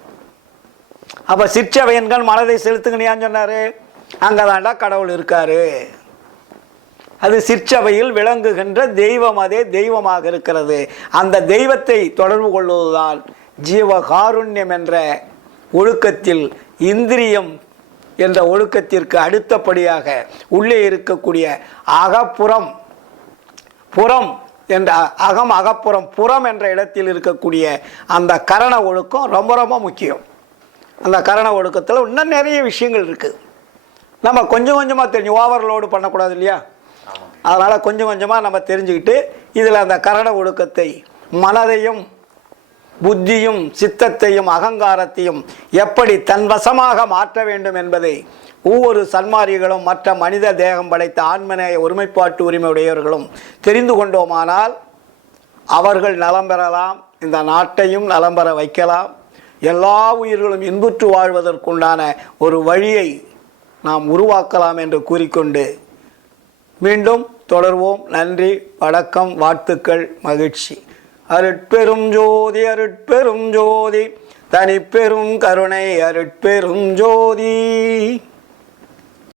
அப்போ சிற்சபையன்கள் மனதை செலுத்துங்கன்னு சொன்னார், அங்கே தாண்டா கடவுள் இருக்காரு. அது சிற்சபையில் விளங்குகின்ற தெய்வம் அதே தெய்வமாக இருக்கிறது. அந்த தெய்வத்தை தொடர்பு கொள்வதுதான் ஜீவகாருண்யம் என்ற ஒழுக்கத்தில், இந்திரியம் என்ற ஒழுக்கத்திற்கு அடுத்தபடியாக உள்ளே இருக்கக்கூடிய அகப்புறம், புறம் என்ற அகப்புறம், புறம் என்ற இடத்தில் இருக்கக்கூடிய அந்த கரண ஒழுக்கம் ரொம்ப ரொம்ப முக்கியம். அந்த கரண ஒழுக்கத்தில் இன்னும் நிறைய விஷயங்கள் இருக்குது. நம்ம கொஞ்சம் கொஞ்சமாக தெரிஞ்சு ஓவர்லோடு பண்ணக்கூடாது இல்லையா? அதனால் கொஞ்சம் கொஞ்சமாக நம்ம தெரிஞ்சுக்கிட்டு இதில் அந்த கரண ஒழுக்கத்தை, மனதையும் புத்தியும் சித்தத்தையும் அகங்காரத்தையும் எப்படி தன்வசமாக மாற்ற வேண்டும் என்பதை ஒவ்வொரு சன்மார்க்கிகளும் மற்ற மனித தேகம் படைத்த ஆன்மநேய ஒருமைப்பாட்டு உரிமையுடையவர்களும் தெரிந்து கொண்டோமானால் அவர்கள் நலம் பெறலாம், இந்த நாட்டையும் நலம் பெற வைக்கலாம், எல்லா உயிர்களும் இன்புற்று வாழ்வதற்குண்டான ஒரு வழியை நாம் உருவாக்கலாம் என்று கூறிக்கொண்டு மீண்டும் தொடர்வோம். நன்றி, வணக்கம், வாழ்த்துக்கள், மகிழ்ச்சி. அருட்பெரும் ஜோதி, அருட்பெரும் ஜோதி, தனிப்பெரும் கருணை, அருட்பெரும் ஜோதி.